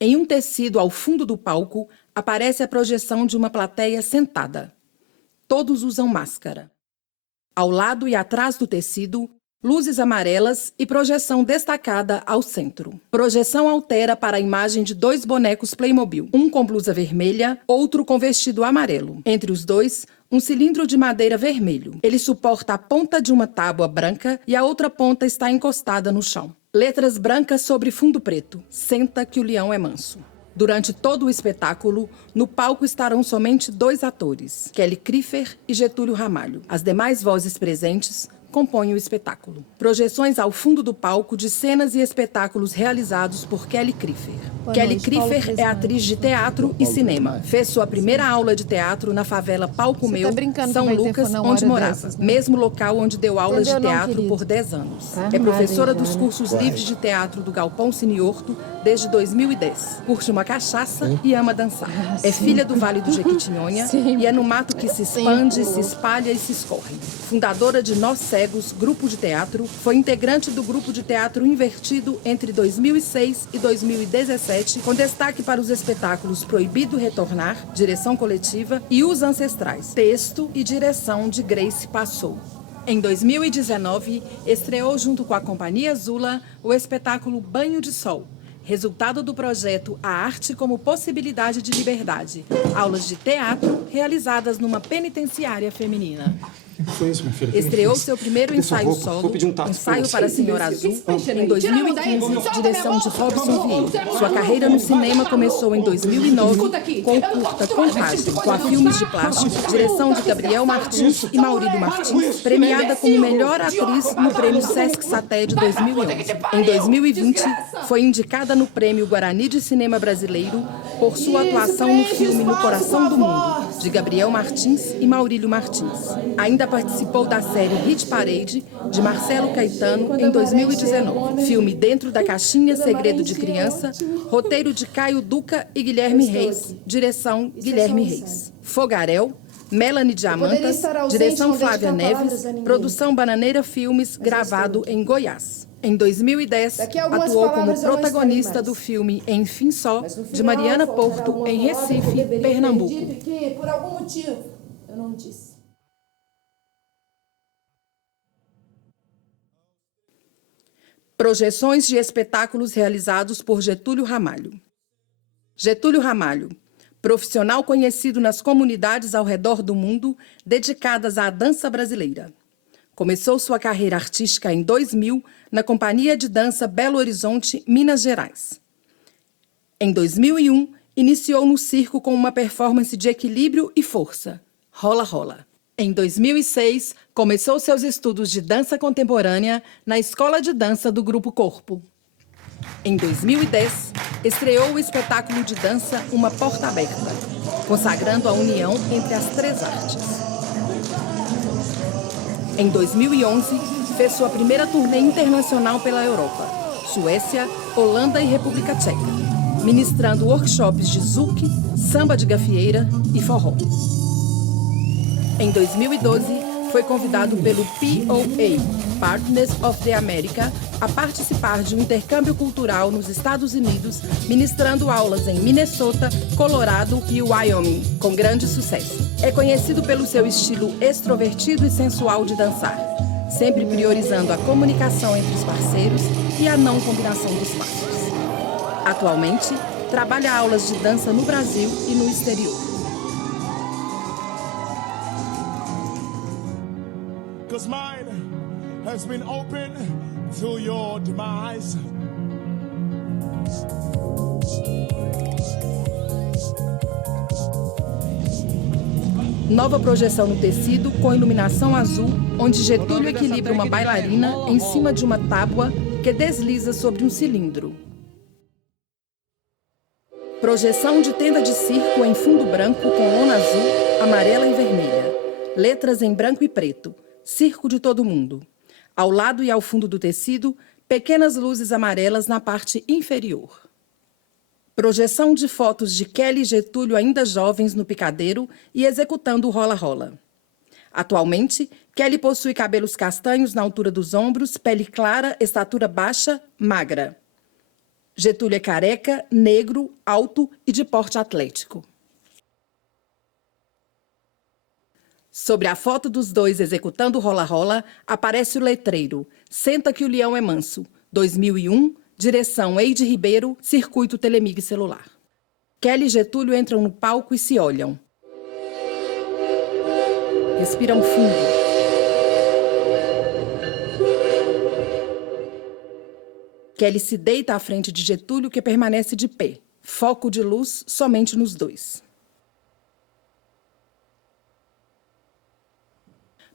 Em um tecido ao fundo do palco, aparece a projeção de uma plateia sentada. Todos usam máscara. Ao lado e atrás do tecido, luzes amarelas e projeção destacada ao centro. Projeção altera para a imagem de 2 bonecos Playmobil, um com blusa vermelha, outro com vestido amarelo. Entre os dois, um cilindro de madeira vermelho. Ele suporta a ponta de uma tábua branca e a outra ponta está encostada no chão. Letras brancas sobre fundo preto. Senta que o leão é manso. Durante todo o espetáculo, no palco estarão somente 2 atores, Kelly Crifer e Getúlio Ramalho. As demais vozes presentes compõem o espetáculo. Projeções ao fundo do palco de cenas e espetáculos realizados por Kelly Crifer. Kelly Crifer é atriz de teatro e cinema. Fez sua primeira aula de teatro na favela Palco Meu, São Lucas, onde morava. Mesmo local onde deu aulas de teatro por 10 anos. É professora dos cursos livres de teatro do Galpão Cine-Horto desde 2010. Curte uma cachaça e ama dançar. É filha do Vale do Jequitinhonha e é no mato que se expande, se espalha e se escorre. Fundadora de Nós Cegos, grupo de teatro, foi integrante do grupo de teatro Invertido entre 2006 e 2017, com destaque para os espetáculos Proibido Retornar, direção coletiva, e Os Ancestrais, texto e direção de Grace Passou. Em 2019, estreou junto com a Companhia Zula o espetáculo Banho de Sol, resultado do projeto A Arte como Possibilidade de Liberdade, aulas de teatro realizadas numa penitenciária feminina. Foi isso, minha filha. Estreou seu primeiro ensaio solo, Ensaio para a Senhora Azul, em 2015, direção de Robson Vieira. Sua carreira no cinema começou em 2009 com o curta Contágio, com a Filmes de Plástico, direção de Gabriel Martins e Maurílio Martins, premiada como melhor atriz no Prêmio Sesc Saté de 2011. Em 2020, foi indicada no Prêmio Guarani de Cinema Brasileiro por sua atuação no filme No Coração do Mundo, de Gabriel Martins e Maurílio Martins. Ainda participou da série Hit Parade, de Marcelo Caetano, em 2019. Filme Dentro da Caixinha, Segredo de Criança, roteiro de Caio Duca e Guilherme Reis, direção Guilherme Reis. Fogaréu, Melanie Diamantas, direção Flávia Neves, produção Bananeira Filmes, gravado em Goiás. Em 2010, atuou como protagonista do filme Enfim Só, de Mariana Porto, em Recife, Pernambuco. Que, por algum motivo, eu não disse. Projeções de espetáculos realizados por Getúlio Ramalho. Getúlio Ramalho, profissional conhecido nas comunidades ao redor do mundo dedicadas à dança brasileira. Começou sua carreira artística em 2000 na Companhia de Dança Belo Horizonte, Minas Gerais. Em 2001, iniciou no circo com uma performance de equilíbrio e força, Rola Rola. Em 2006, começou seus estudos de dança contemporânea na Escola de Dança do Grupo Corpo. Em 2010, estreou o espetáculo de dança Uma Porta Aberta, consagrando a união entre as 3 artes. Em 2011, fez sua primeira turnê internacional pela Europa, Suécia, Holanda e República Tcheca, ministrando workshops de zouk, samba de gafieira e forró. Em 2012, foi convidado pelo POA, Partners of the America, a participar de um intercâmbio cultural nos Estados Unidos, ministrando aulas em Minnesota, Colorado e Wyoming, com grande sucesso. É conhecido pelo seu estilo extrovertido e sensual de dançar, sempre priorizando a comunicação entre os parceiros e a não combinação dos passos. Atualmente, trabalha aulas de dança no Brasil e no exterior. Cause mine has been open to your demise. Nova projeção no tecido com iluminação azul, onde Getúlio equilibra uma bailarina em cima de uma tábua que desliza sobre um cilindro. Projeção de tenda de circo em fundo branco com lona azul, amarela e vermelha. Letras em branco e preto. Circo de todo mundo. Ao lado e ao fundo do tecido, pequenas luzes amarelas na parte inferior. Projeção de fotos de Kelly e Getúlio ainda jovens no picadeiro e executando o rola-rola. Atualmente, Kelly possui cabelos castanhos na altura dos ombros, pele clara, estatura baixa, magra. Getúlio é careca, negro, alto e de porte atlético. Sobre a foto dos dois executando rola-rola, aparece o letreiro "Senta que o leão é manso", 2001, direção Eide Ribeiro, circuito Telemig celular. Kelly e Getúlio entram no palco e se olham. Respiram fundo. Kelly se deita à frente de Getúlio, que permanece de pé. Foco de luz somente nos dois.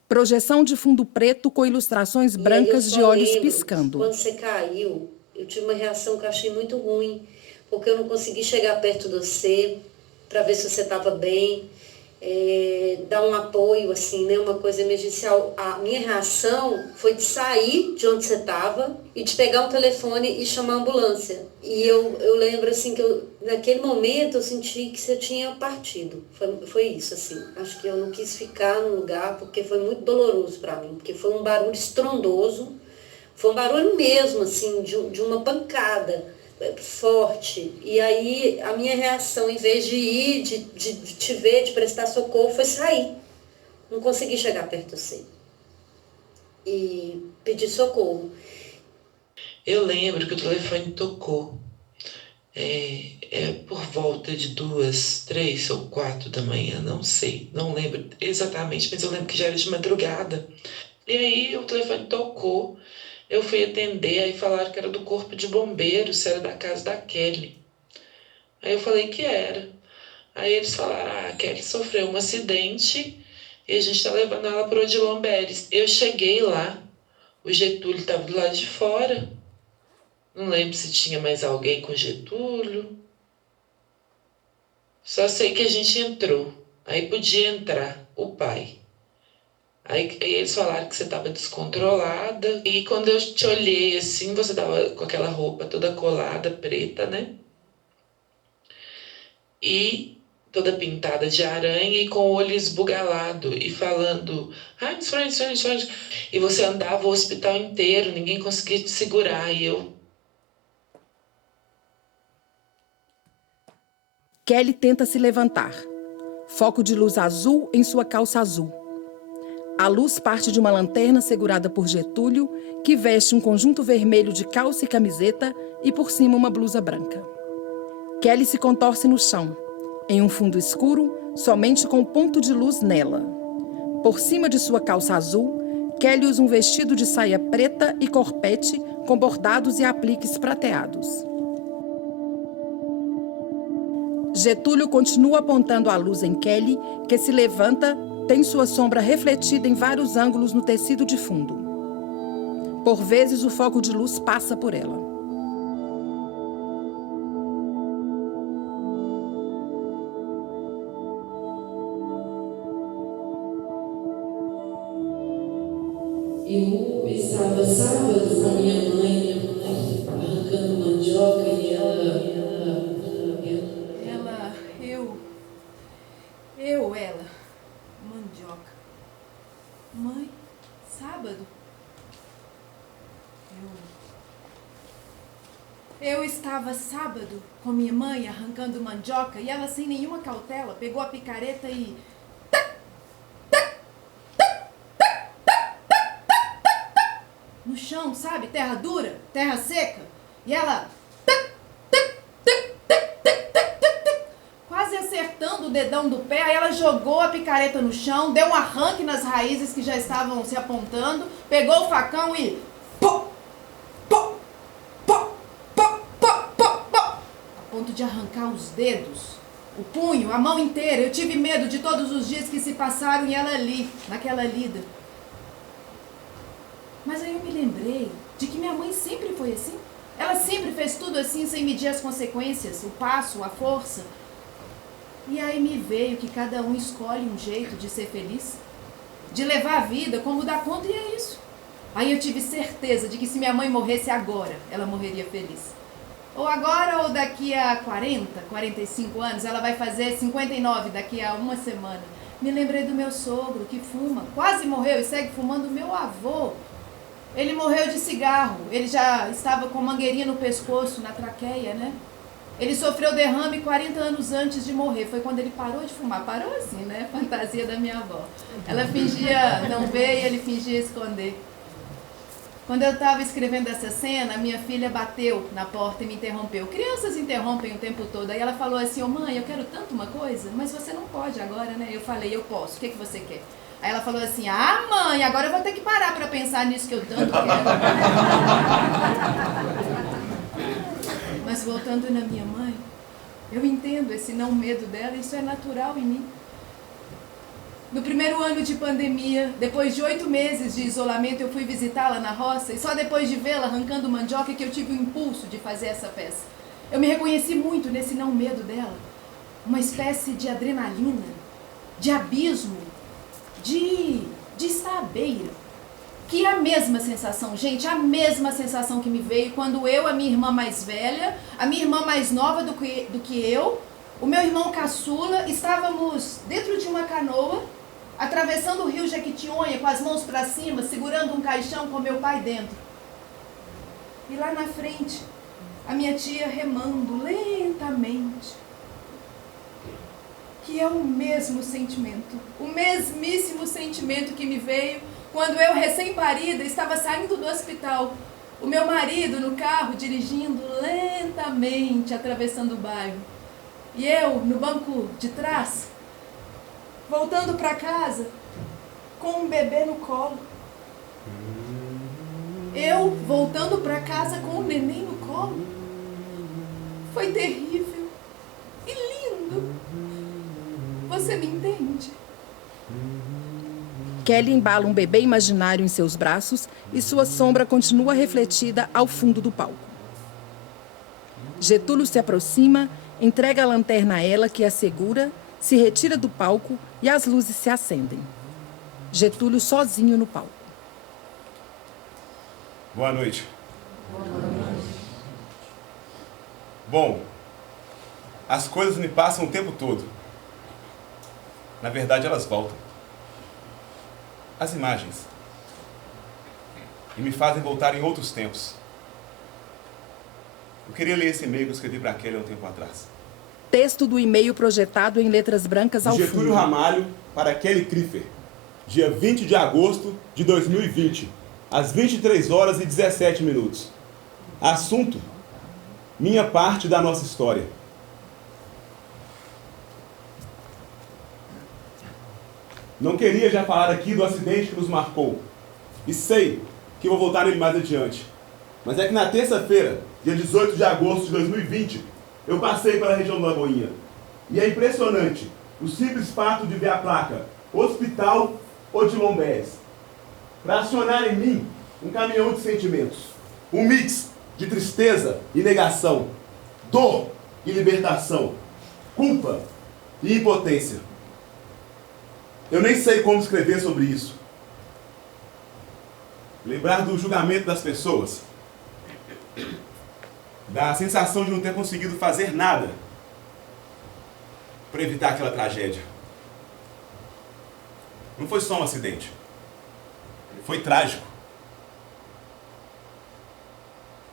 Projeção de fundo preto com ilustrações brancas de olhos piscando. Quando você caiu, eu tive uma reação que eu achei muito ruim, porque eu não consegui chegar perto de você para ver se você estava bem, dar um apoio, assim, né, uma coisa emergencial. A minha reação foi de sair de onde você estava e de pegar o telefone e chamar a ambulância. E eu lembro, assim, que naquele momento eu senti que você tinha partido. Foi isso, assim. Acho que eu não quis ficar no lugar porque foi muito doloroso para mim, porque foi um barulho estrondoso, foi um barulho mesmo, assim, de uma pancada forte. E aí a minha reação, em vez de ir, de te ver, de prestar socorro, foi sair. Não consegui chegar perto de você e pedir socorro. Eu lembro que o telefone tocou por volta de 2, 3 ou 4 da manhã, não sei, não lembro exatamente, mas eu lembro que já era de madrugada. E aí o telefone tocou, eu fui atender, aí falaram que era do corpo de bombeiros, se era da casa da Kelly. Aí eu falei que era. Aí eles falaram, a Kelly sofreu um acidente e a gente está levando ela para o Odilon Beres. Eu cheguei lá, o Getúlio estava do lado de fora. Não lembro se tinha mais alguém com Getúlio. Só sei que a gente entrou. Aí podia entrar o pai. Aí eles falaram que você estava descontrolada. E quando eu te olhei assim, você estava com aquela roupa toda colada, preta, né? E toda pintada de aranha e com o olho esbugalado. E falando, I'm sorry. E você andava o hospital inteiro, ninguém conseguia te segurar. E eu... Kelly tenta se levantar. Foco de luz azul em sua calça azul. A luz parte de uma lanterna segurada por Getúlio, que veste um conjunto vermelho de calça e camiseta e por cima uma blusa branca. Kelly se contorce no chão, em um fundo escuro, somente com um ponto de luz nela. Por cima de sua calça azul, Kelly usa um vestido de saia preta e corpete com bordados e apliques prateados. Getúlio continua apontando a luz em Kelly, que se levanta, tem sua sombra refletida em vários ângulos no tecido de fundo. Por vezes, o foco de luz passa por ela. Eu estava sábado com a minha mãe arrancando mandioca e ela, mandioca. Mãe, sábado? Eu estava sábado com minha mãe arrancando mandioca e ela, sem nenhuma cautela, pegou a picareta e... no chão, sabe? Terra dura, terra seca. E ela... quase acertando o dedão do pé, aí ela jogou a picareta no chão, deu um arranque nas raízes que já estavam se apontando, pegou o facão e... a ponto de arrancar os dedos, o punho, a mão inteira. Eu tive medo de todos os dias que se passaram e ela ali, naquela lida. Mas aí eu me lembrei de que minha mãe sempre foi assim. Ela sempre fez tudo assim, sem medir as consequências, o passo, a força. E aí me veio que cada um escolhe um jeito de ser feliz, de levar a vida como dá conta, e é isso. Aí eu tive certeza de que se minha mãe morresse agora, ela morreria feliz. Ou agora ou daqui a 40, 45 anos, ela vai fazer 59 daqui a uma semana. Me lembrei do meu sogro que fuma, quase morreu e segue fumando, meu avô. Ele morreu de cigarro. Ele já estava com mangueirinha no pescoço, na traqueia, né? Ele sofreu derrame 40 anos antes de morrer. Foi quando ele parou de fumar. Parou assim, né? Fantasia da minha avó. Ela fingia não ver e ele fingia esconder. Quando eu estava escrevendo essa cena, minha filha bateu na porta e me interrompeu. Crianças interrompem o tempo todo. Aí ela falou assim, mãe, eu quero tanto uma coisa, mas você não pode agora, né? Eu falei, eu posso. O que você quer? Aí ela falou assim, mãe, agora eu vou ter que parar para pensar nisso que eu tanto quero. Mas voltando na minha mãe, eu entendo esse não medo dela, isso é natural em mim. No primeiro ano de pandemia, depois de 8 meses de isolamento, eu fui visitá-la na roça e só depois de vê-la arrancando mandioca que eu tive o impulso de fazer essa peça. Eu me reconheci muito nesse não medo dela. Uma espécie de adrenalina, de abismo, de estar à beira. Que é a mesma sensação, gente, a mesma sensação que me veio quando eu, a minha irmã mais velha, a minha irmã mais nova do que eu, o meu irmão caçula, estávamos dentro de uma canoa, atravessando o rio Jequitinhonha com as mãos para cima, segurando um caixão com meu pai dentro. E lá na frente, a minha tia remando lentamente. Que é o mesmo sentimento, o mesmíssimo sentimento que me veio quando eu, recém-parida, estava saindo do hospital. O meu marido no carro, dirigindo lentamente, atravessando o bairro. E eu, no banco de trás, voltando para casa, com um bebê no colo. Eu voltando para casa com um neném no colo. Foi terrível e lindo. Você me entende? Kelly embala um bebê imaginário em seus braços e sua sombra continua refletida ao fundo do palco. Getúlio se aproxima, entrega a lanterna a ela, que a segura, se retira do palco e as luzes se acendem. Getúlio sozinho no palco. Boa noite. Bom, as coisas me passam o tempo todo. Na verdade, elas voltam. As imagens. E me fazem voltar em outros tempos. Eu queria ler esse e-mail que eu escrevi para Kelly há um tempo atrás. Texto do e-mail projetado em letras brancas ao fundo. Getúlio Ramalho para Kelly Kriefer. Dia 20 de agosto de 2020. Às 23 horas e 17 minutos. Assunto: minha parte da nossa história. Não queria já falar aqui do acidente que nos marcou. E sei que vou voltar nele mais adiante. Mas é que na terça-feira, dia 18 de agosto de 2020, eu passei pela região do Lagoinha. E é impressionante o simples fato de ver a placa Hospital Odilon-Beres para acionar em mim um caminhão de sentimentos. Um mix de tristeza e negação, dor e libertação, culpa e impotência. Eu nem sei como escrever sobre isso. Lembrar do julgamento das pessoas, da sensação de não ter conseguido fazer nada para evitar aquela tragédia. Não foi só um acidente. Foi trágico.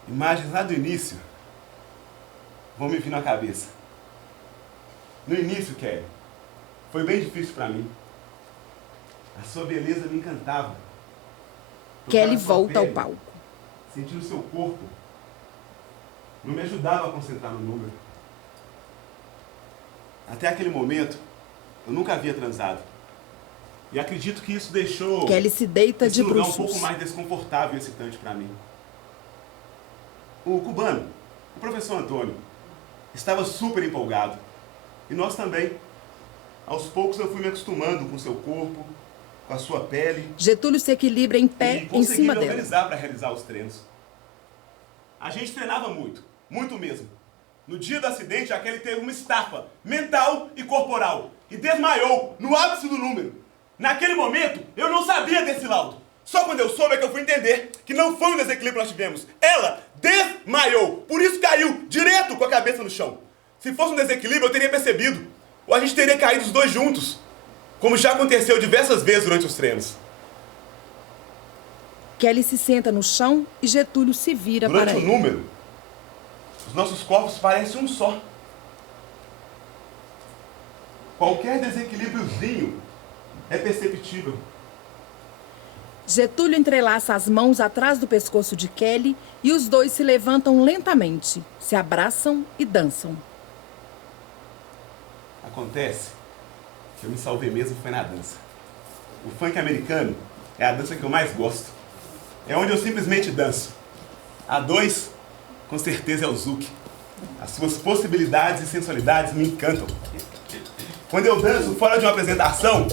Imagens lá do início vão me vir na cabeça. No início, Kelly, foi bem difícil para mim. A sua beleza me encantava. Kelly volta ao palco. Sentir o seu corpo não me ajudava a concentrar no número. Até aquele momento, eu nunca havia transado. E acredito que isso deixou Kelly se deita esse de lugar bruços. um pouco mais desconfortável e excitante para mim. O cubano, o professor Antônio, estava super empolgado. E nós também. Aos poucos eu fui me acostumando com o seu corpo, com a sua pele. Getúlio se equilibra em pé em cima me dela. organizar para realizar os treinos. A gente treinava muito, muito mesmo. No dia do acidente, a Kelly teve uma estafa mental e corporal e desmaiou no ápice do número. Naquele momento, eu não sabia desse laudo. Só quando eu soube é que eu fui entender que não foi um desequilíbrio que nós tivemos. Ela desmaiou, por isso caiu direto com a cabeça no chão. Se fosse um desequilíbrio, eu teria percebido. Ou a gente teria caído os dois juntos, como já aconteceu diversas vezes durante os treinos. Kelly se senta no chão e Getúlio se vira para Durante o ele. número, os nossos corpos parecem um só. Qualquer desequilíbriozinho é perceptível. Getúlio entrelaça as mãos atrás do pescoço de Kelly e os dois se levantam lentamente, se abraçam e dançam. Acontece que eu me salvei mesmo foi na dança. O funk americano é a dança que eu mais gosto. É onde eu simplesmente danço. A 2, com certeza, é o Zouk. As suas possibilidades e sensualidades me encantam. Quando eu danço fora de uma apresentação,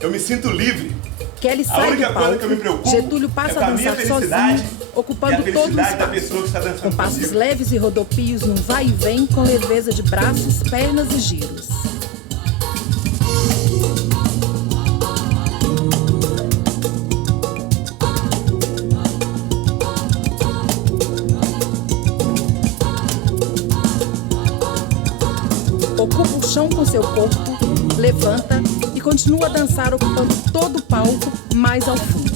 eu me sinto livre. Kelly A sai única do coisa palco, que eu me preocupo Getúlio é passa com a a minha dançar felicidade sozinho, e a ocupando todo o felicidade da espaço. pessoa que está dançando Com passos comigo. leves e rodopios num vai e vem com leveza de braços, pernas e giros. Ocupa o chão com seu corpo, levanta e continua a dançar ocupando todo o palco, mais ao fundo.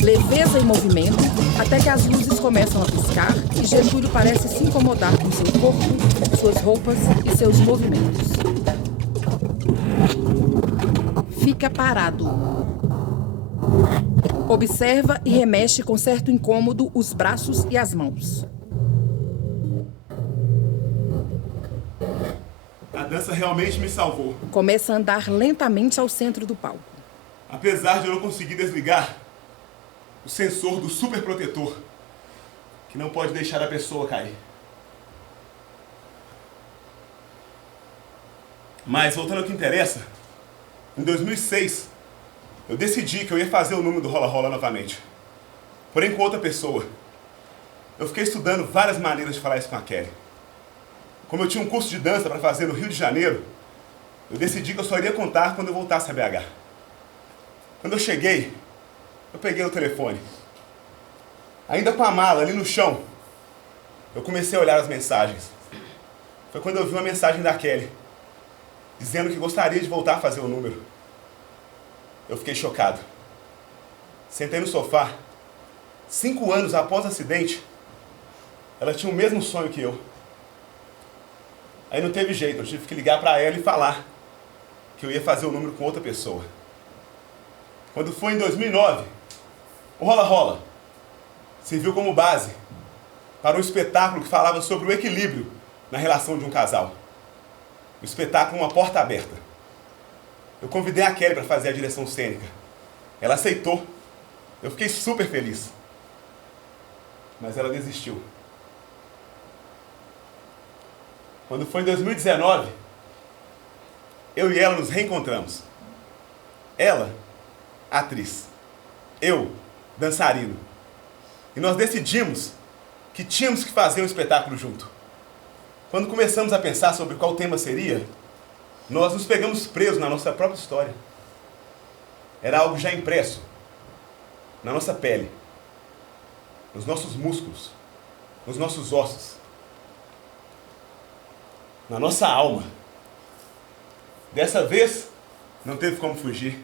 Leveza e movimento, até que as luzes começam a piscar e Getúlio parece se incomodar com seu corpo, suas roupas e seus movimentos. Fica parado. Observa e remexe com certo incômodo os braços e as mãos. A dança realmente me salvou. Começa a andar lentamente ao centro do palco. Apesar de eu não conseguir desligar o sensor do superprotetor, que não pode deixar a pessoa cair. Mas, voltando ao que interessa, em 2006, eu decidi que eu ia fazer o número do Rola Rola novamente. Porém, com outra pessoa. Eu fiquei estudando várias maneiras de falar isso com a Kelly. Como eu tinha um curso de dança para fazer no Rio de Janeiro, eu decidi que eu só iria contar quando eu voltasse a BH. Quando eu cheguei, eu peguei o telefone. Ainda com a mala ali no chão, eu comecei a olhar as mensagens. Foi quando eu vi uma mensagem da Kelly, dizendo que gostaria de voltar a fazer o número. Eu fiquei chocado. Sentei no sofá. 5 anos após o acidente, ela tinha o mesmo sonho que eu. Aí não teve jeito, eu tive que ligar para ela e falar que eu ia fazer o número com outra pessoa. Quando foi em 2009, o Rola Rola serviu como base para um espetáculo que falava sobre o equilíbrio na relação de um casal. O espetáculo Uma Porta Aberta. Eu convidei a Kelly para fazer a direção cênica. Ela aceitou. Eu fiquei super feliz. Mas ela desistiu. Quando foi em 2019, eu e ela nos reencontramos. Ela, atriz. Eu, dançarino. E nós decidimos que tínhamos que fazer um espetáculo junto. Quando começamos a pensar sobre qual tema seria, nós nos pegamos presos na nossa própria história. Era algo já impresso na nossa pele, nos nossos músculos, nos nossos ossos, na nossa alma. Dessa vez, não teve como fugir.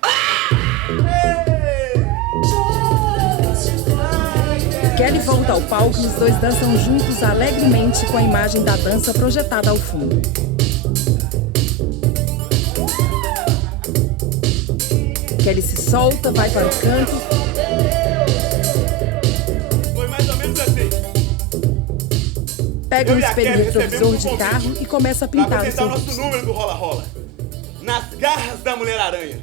Kelly volta ao palco e os dois dançam juntos alegremente com a imagem da dança projetada ao fundo. Kelly se solta, vai para o canto. Foi mais ou menos assim. Pega um Eu e a espelho Kelly retrovisor recebemos de um carro convite e começa a para pintar o apresentar seu o nosso rosto. número do Rola Rola. Nas garras da Mulher-Aranha.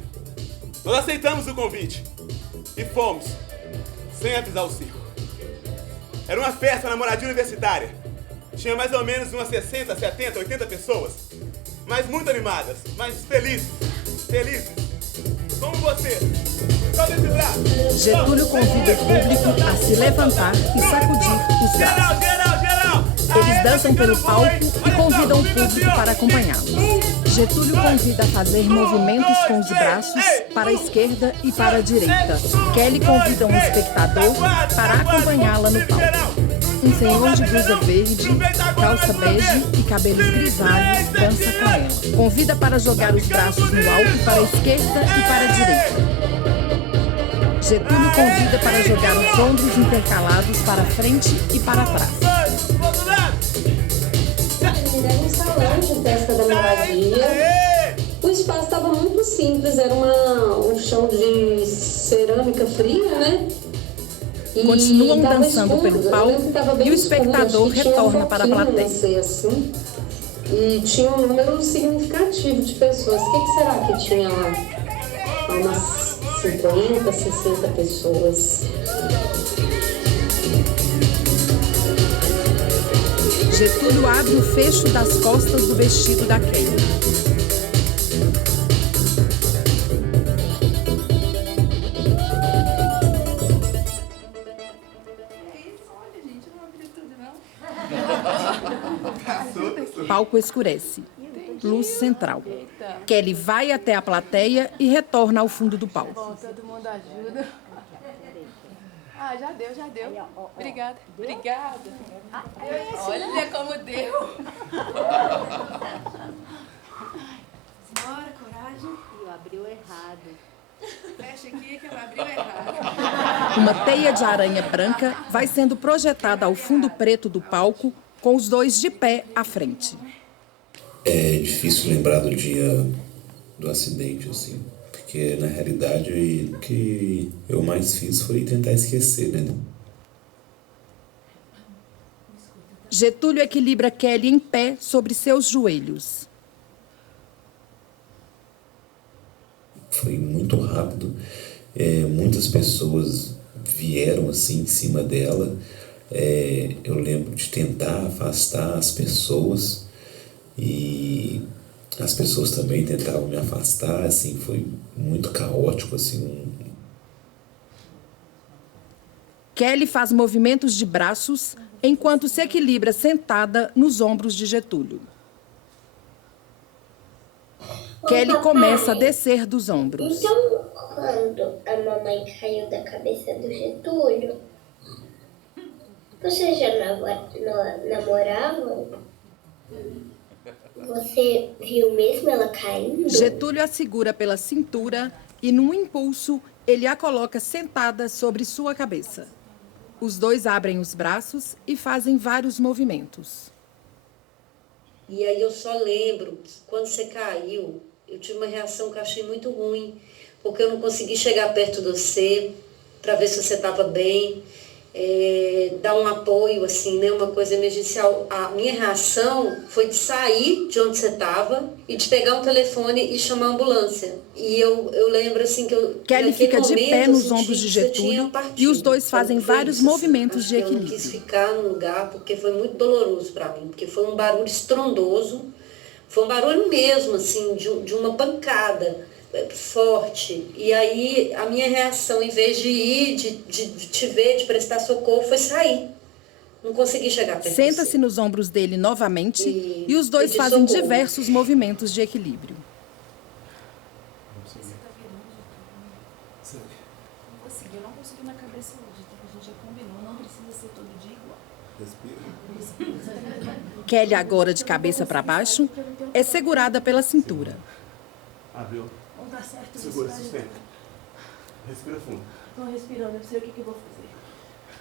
Nós aceitamos o convite e fomos, sem avisar o circo. Era uma festa na moradia universitária. Tinha mais ou menos umas 60, 70, 80 pessoas. Mas muito animadas, mas felizes. Felizes. Como você. Sobe esse braço. Getúlio convida o público a se levantar e sacudir os Geral, braços. geral, geral. Eles Aê, dançam tá pelo ficando palco bom, hein? e Olha convidam só, o público para acompanhá-los. Getúlio convida a fazer movimentos com os braços para a esquerda e para a direita. Kelly convida um espectador para acompanhá-la no palco. Geral, Um senhor de blusa verde, calça bege e cabelos grisalhos dança com ela. Convida para jogar os braços no alto para a esquerda e para a direita. Getúlio convida para jogar os ombros intercalados para frente e para trás. Era um salão de festa da moradia. O espaço estava muito simples, era um chão de cerâmica fria, né? E continuam tava dançando escuro, pelo palco e o espectador retorna para a plateia. Assim, e tinha um número significativo de pessoas. O que será que tinha lá? Umas 50, 60 pessoas. Getúlio abre o fecho das costas do vestido da Kelly. Palco escurece. Luz central. Kelly vai até a plateia e retorna ao fundo do palco. Bom, todo mundo ajuda. Ah, já deu. Obrigada. Olha como deu. Senhora, coragem. Eu abri o errado. Fecha aqui que ela abriu errado. Uma teia de aranha branca vai sendo projetada ao fundo preto do palco, com os dois de pé à frente. É difícil lembrar do dia do acidente, assim, porque na realidade o que eu mais fiz foi tentar esquecer, né? Getúlio equilibra Kelly em pé sobre seus joelhos. Foi muito rápido, muitas pessoas vieram assim em cima dela. Eu lembro de tentar afastar as pessoas e as pessoas também tentavam me afastar, assim, foi muito caótico, assim. Kelly faz movimentos de braços enquanto se equilibra sentada nos ombros de Getúlio. Kelly começa a descer dos ombros. Então, quando a mamãe caiu da cabeça do Getúlio, vocês já namoravam? Você viu mesmo ela caindo? Getúlio a segura pela cintura e, num impulso, ele a coloca sentada sobre sua cabeça. Os dois abrem os braços e fazem vários movimentos. E aí eu só lembro, quando você caiu, eu tive uma reação que eu achei muito ruim, porque eu não consegui chegar perto de você para ver se você estava bem, dar um apoio, assim, né, uma coisa emergencial. A minha reação foi de sair de onde você estava e de pegar um telefone e chamar a ambulância. E eu lembro, assim, que eu... Kelly fica de pé eu nos senti ombros de que você tinha Getúlio partido. e os dois fazem Então, foi vários isso, assim. movimentos de Eu não equilíbrio. quis ficar no lugar porque foi muito doloroso para mim, porque foi um barulho estrondoso, foi um barulho mesmo, assim, de uma pancada forte. E aí a minha reação, em vez de ir, de te ver, de prestar socorro, foi sair. Não consegui chegar perto. Senta-se nos ombros dele novamente e os dois fazem socorro. diversos movimentos de equilíbrio. Eu não consegui na cabeça hoje, tá? A gente já combinou, não precisa ser todo dia igual. Kelly, agora de cabeça para baixo, é segurada pela cintura. Abriu. Não tá certo. Segura, sustenta. Respira fundo. Tô respirando, eu sei o que eu vou fazer.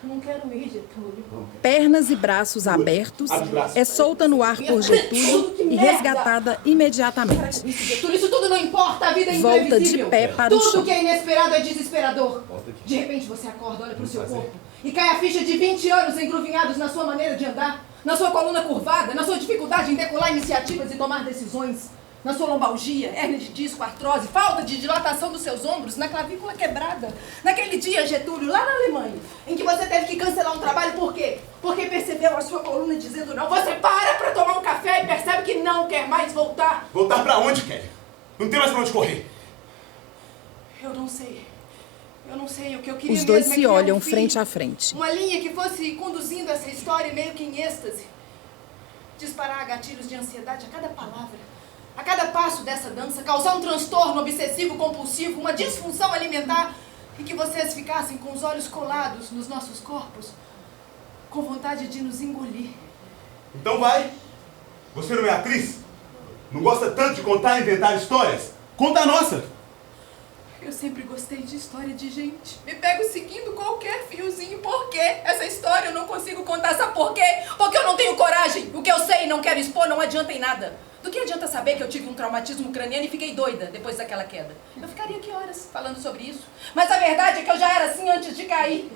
Eu não quero ir, Getúlio. Pernas e braços abertos, é solta no ar por Getúlio e resgatada imediatamente. Getúlio, isso tudo não importa, a vida é Volta de imprevisível. pé para o Tudo chão. que é inesperado é desesperador. De repente você acorda, olha pro seu corpo e cai a ficha de 20 anos engruvinhados na sua maneira de andar, na sua coluna curvada, na sua dificuldade em decolar iniciativas e tomar decisões, na sua lombalgia, hérnia de disco, artrose, falta de dilatação dos seus ombros, na clavícula quebrada. Naquele dia, Getúlio, lá na Alemanha, em que você teve que cancelar um trabalho, por quê? Porque percebeu a sua coluna dizendo não. Você para pra tomar um café e percebe que não quer mais voltar. Voltar pra onde, Kelly? Não tem mais pra onde correr. Eu não sei. Eu não sei, o que eu queria Os dois mesmo é se criar um olham fim. frente a frente. Uma linha que fosse conduzindo essa história meio que em êxtase. Disparar gatilhos de ansiedade a cada palavra, a cada passo dessa dança, causar um transtorno obsessivo compulsivo, uma disfunção alimentar, e que vocês ficassem com os olhos colados nos nossos corpos, com vontade de nos engolir. Então vai. Você não é atriz? Não gosta tanto de contar e inventar histórias? Conta a nossa. Eu sempre gostei de história de gente. Me pego seguindo qualquer fiozinho. Por quê? Essa história eu não consigo contar. Sabe por quê? Porque eu não tenho coragem. O que eu sei e não quero expor não adianta em nada. Do que adianta saber que eu tive um traumatismo craniano e fiquei doida depois daquela queda? Eu ficaria aqui horas falando sobre isso. Mas a verdade é que eu já era assim antes de cair.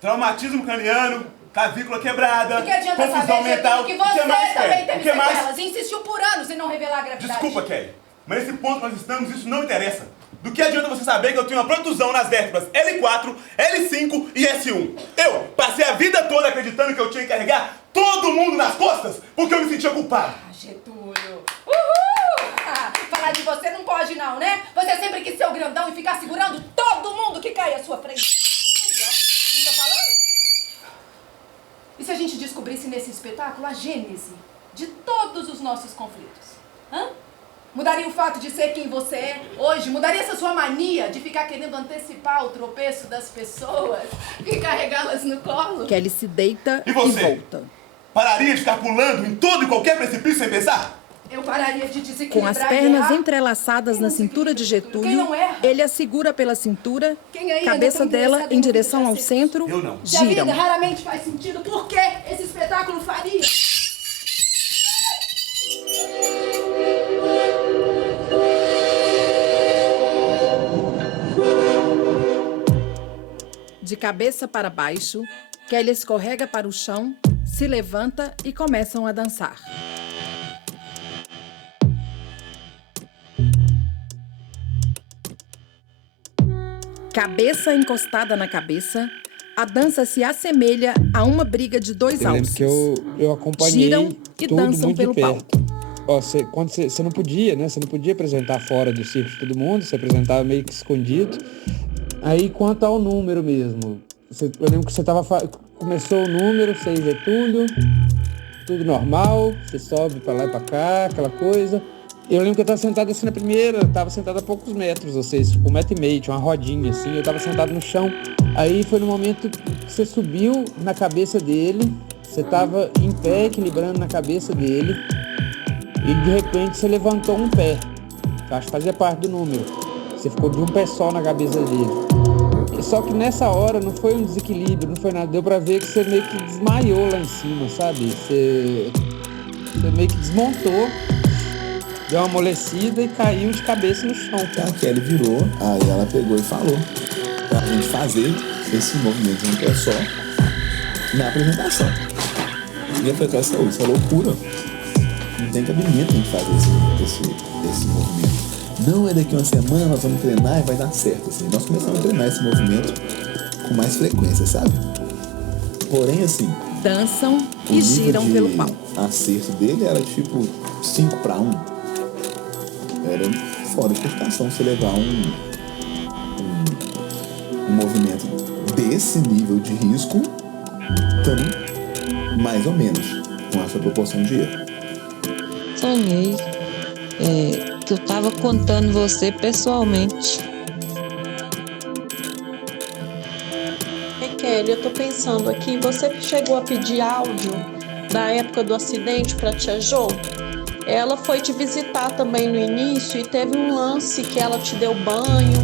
Traumatismo craniano, clavícula quebrada, O que adianta confusão saber, mental. que O você que mais, também Kelly? teve O que mais? sequelas e insistiu por anos em não revelar a gravidade. Desculpa, Kelly, mas nesse ponto que nós estamos, isso não interessa. Do que adianta você saber que eu tenho uma protusão nas vértebras L4, L5 e S1? Eu passei a vida toda acreditando que eu tinha que carregar todo mundo nas costas porque eu me sentia culpado. Ah, Getúlio. Uhul! Falar de você não pode não, né? Você sempre quis ser o grandão e ficar segurando todo mundo que cai à sua frente. Não tô falando? E se a gente descobrisse nesse espetáculo a gênese de todos os nossos conflitos? Hã? Mudaria o fato de ser quem você é hoje? Mudaria essa sua mania de ficar querendo antecipar o tropeço das pessoas e carregá-las no colo? Kelly se deita E você? volta. Pararia de ficar pulando em todo e qualquer precipício sem pensar? Eu pararia de desequilibrar. Com as pernas entrelaçadas na cintura de Quem Getúlio, não erra? ele a segura pela cintura, Quem aí cabeça anda tão dela interessado em em direção ouvir ao já centro, Eu não. Se a giram. vida raramente faz sentido, por que esse espetáculo faria? De cabeça para baixo, Kelly escorrega para o chão, se levanta e começam a dançar. Cabeça encostada na cabeça, a dança se assemelha a uma briga de dois Eu lembro alces. que eu acompanhei Giram e tudo dançam muito pelo de perto. Ó, quando você não podia, né? Você não podia apresentar fora do circo de todo mundo, você apresentava meio que escondido. Aí, quanto ao número mesmo, eu lembro que você começou o número, você e Getúlio, tudo normal, você sobe pra lá e pra cá, aquela coisa. Eu lembro que eu tava sentado assim na primeira, tava sentado a poucos metros, vocês, tipo 1,5 metro, tinha uma rodinha assim, eu tava sentado no chão. Aí foi no momento que você subiu na cabeça dele, você tava em pé, equilibrando na cabeça dele, e de repente você levantou um pé, que acho que fazia parte do número. Você ficou de um pé só na cabeça dele. Só que nessa hora não foi um desequilíbrio, não foi nada. Deu pra ver que você meio que desmaiou lá em cima, sabe? Você meio que desmontou, deu uma amolecida e caiu de cabeça no chão. A Kelly virou, aí ela pegou e falou pra gente fazer esse movimento de um pé só na apresentação. E eu falei, isso é loucura. Não tem cabimento a gente fazer esse movimento. Não, é daqui uma semana, nós vamos treinar e vai dar certo. Assim. Nós começamos a treinar esse movimento com mais frequência, sabe? Porém, assim... Dançam e giram pelo palco. O acerto dele era tipo 5-1. Era fora de cogitação você levar um movimento desse nível de risco, também mais ou menos, com essa proporção de erro. Sonhei que eu estava contando você pessoalmente. Kelly, eu tô pensando aqui, você chegou a pedir áudio da época do acidente para Tia Jo? Ela foi te visitar também no início e teve um lance que ela te deu banho.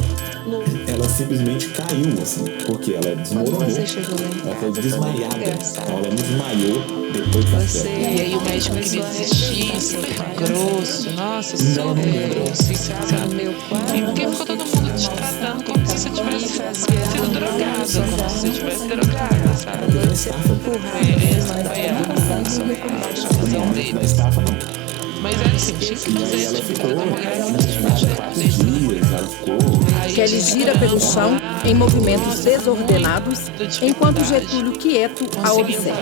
Ela simplesmente caiu, assim, porque ela desmoronou. Quando você chegou lá em ela foi casa, desmaiada. foi engraçado. Ela desmaiou depois da queda. E aí o médico queria desistir, super grosso, nossa, super grosso, sabe? E porque ficou todo mundo te tratando como se você tivesse sido drogada, como se você tivesse drogada, sabe? Beleza, foi a visão deles. Mas era assim, tinha que fazer, Ela tipo, ficou cada mulher era dias, ela ficou... Kelly gira pelo chão em movimentos desordenados, enquanto Getúlio quieto a observa.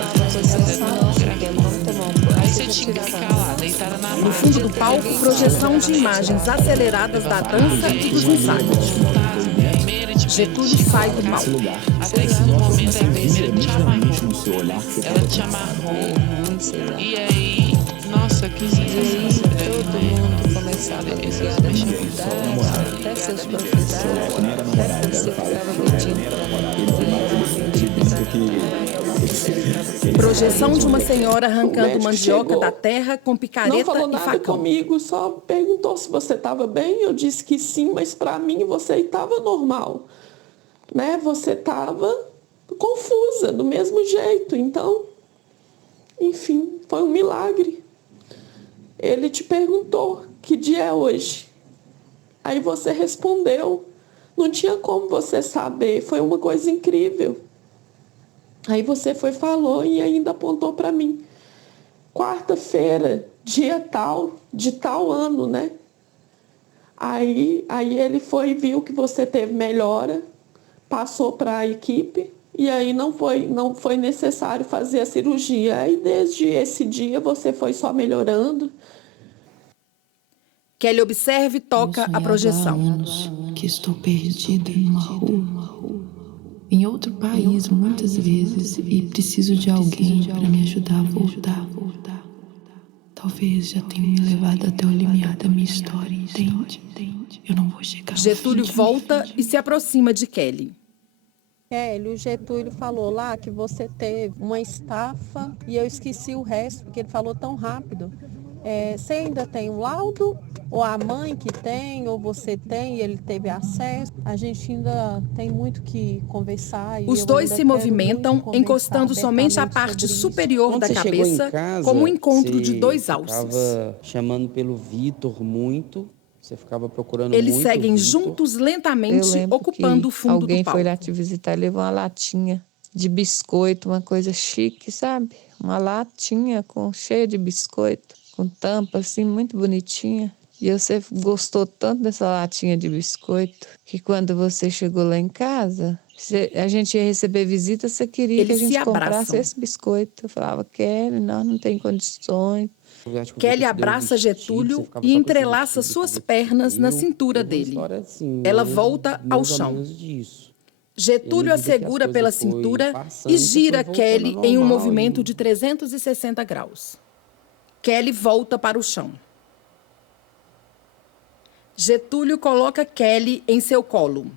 Aí você tinha que ficar lá, deitada na No fundo do palco, projeção de imagens aceleradas da dança e dos ensaios. Getúlio sai do palco. Até que no momento a enfermeira te amarrou. Ela te amarrou. E aí, nossa, que sensação. Todo mundo começava a ligar da faculdade, até seus professores, até você ficava pedindo pra Projeção de uma senhora arrancando mandioca chegou, da terra com não picareta falou e nada facão. comigo, só perguntou se você estava bem. Eu disse que sim, mas para mim você estava normal, né? Você estava confusa do mesmo jeito. Então, enfim, foi um milagre. Ele te perguntou que dia é hoje. Aí você respondeu. Não tinha como você saber. Foi uma coisa incrível. Aí você falou e ainda apontou para mim. Quarta-feira, dia tal, de tal ano, né? Aí ele viu que você teve melhora, passou para a equipe e aí não foi necessário fazer a cirurgia. Aí desde esse dia você foi só melhorando. Kelly observa e toca a projeção. Há anos que estou perdida numa rua, em outro país muitas vezes, e preciso de alguém para me ajudar a voltar. Talvez já tenha me levado até o limiar da minha história, entende? Eu não vou chegar ao Getúlio fim. volta e se aproxima de Kelly. Kelly, o Getúlio falou lá que você teve uma estafa e eu esqueci o resto, porque ele falou tão rápido. Você ainda tem um laudo? Ou a mãe que tem, ou você tem e ele teve acesso? A gente ainda tem muito que conversar. Os dois se movimentam, encostando somente a parte superior da cabeça, como um encontro de dois alces. Você ficava chamando pelo Vitor muito, você ficava procurando Eles muito seguem Vitor. juntos lentamente, ocupando o fundo do alguém palco. foi lá te visitar e levou uma latinha de biscoito, uma coisa chique, sabe? Uma latinha cheia de biscoito, com tampa assim, muito bonitinha. E você gostou tanto dessa latinha de biscoito que quando você chegou lá em casa, a gente ia receber visita, você queria que a gente comprasse esse biscoito. Eu falava, Kelly, não tem condições. Kelly abraça Getúlio e entrelaça suas pernas na cintura dele. Ela volta ao chão. Getúlio a segura pela cintura e gira Kelly em um movimento de 360 graus. Kelly volta para o chão. Getúlio coloca Kelly em seu colo.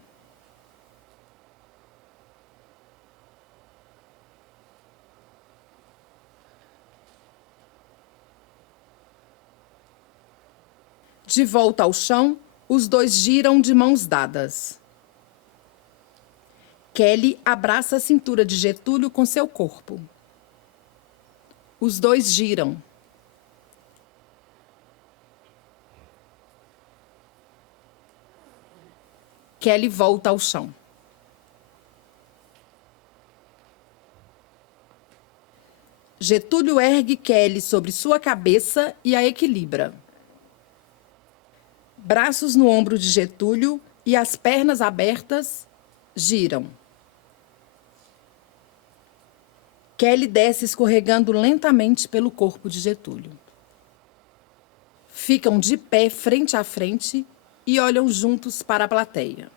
De volta ao chão, os dois giram de mãos dadas. Kelly abraça a cintura de Getúlio com seu corpo. Os dois giram. Kelly volta ao chão. Getúlio ergue Kelly sobre sua cabeça e a equilibra. Braços no ombro de Getúlio e as pernas abertas, giram. Kelly desce escorregando lentamente pelo corpo de Getúlio. Ficam de pé frente a frente e olham juntos para a plateia.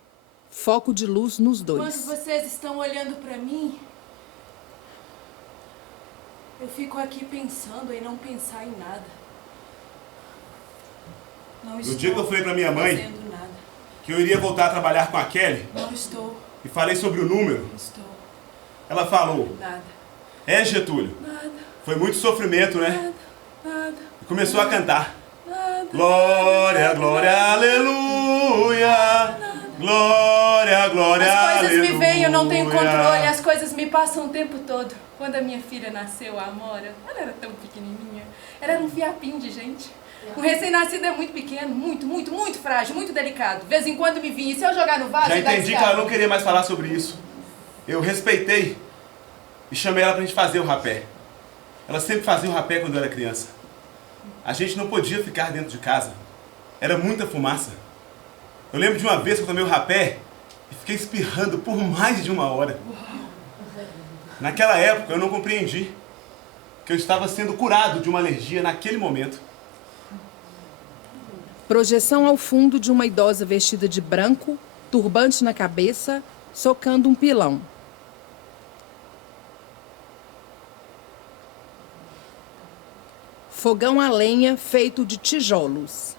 Foco de luz nos dois. Quando vocês estão olhando para mim, eu fico aqui pensando em não pensar em nada. Não estou No dia que eu falei para minha mãe fazendo nada. que eu iria voltar a trabalhar com a Kelly, Não estou. e falei sobre o número, Estou. ela falou, Nada. Getúlio, Nada. foi muito sofrimento, né? Nada. E começou a cantar. Glória, glória, aleluia. Glória, glória, As coisas aleluia. me vêm, eu não tenho controle, as coisas me passam o tempo todo. Quando a minha filha nasceu, a Amora, ela era tão pequenininha, ela era um fiapinho de gente. Um recém-nascido é muito pequeno, muito frágil, muito delicado. De vez em quando me vinha, e se eu jogar no vaso... Já entendi que ela não queria mais falar sobre isso. Eu respeitei e chamei ela pra gente fazer o rapé. Ela sempre fazia o rapé quando eu era criança. A gente não podia ficar dentro de casa. Era muita fumaça. Eu lembro de uma vez que eu tomei o rapé e fiquei espirrando por mais de 1 hora. Naquela época eu não compreendi que eu estava sendo curado de uma alergia naquele momento. Projeção ao fundo de uma idosa vestida de branco, turbante na cabeça, socando um pilão. Fogão a lenha feito de tijolos.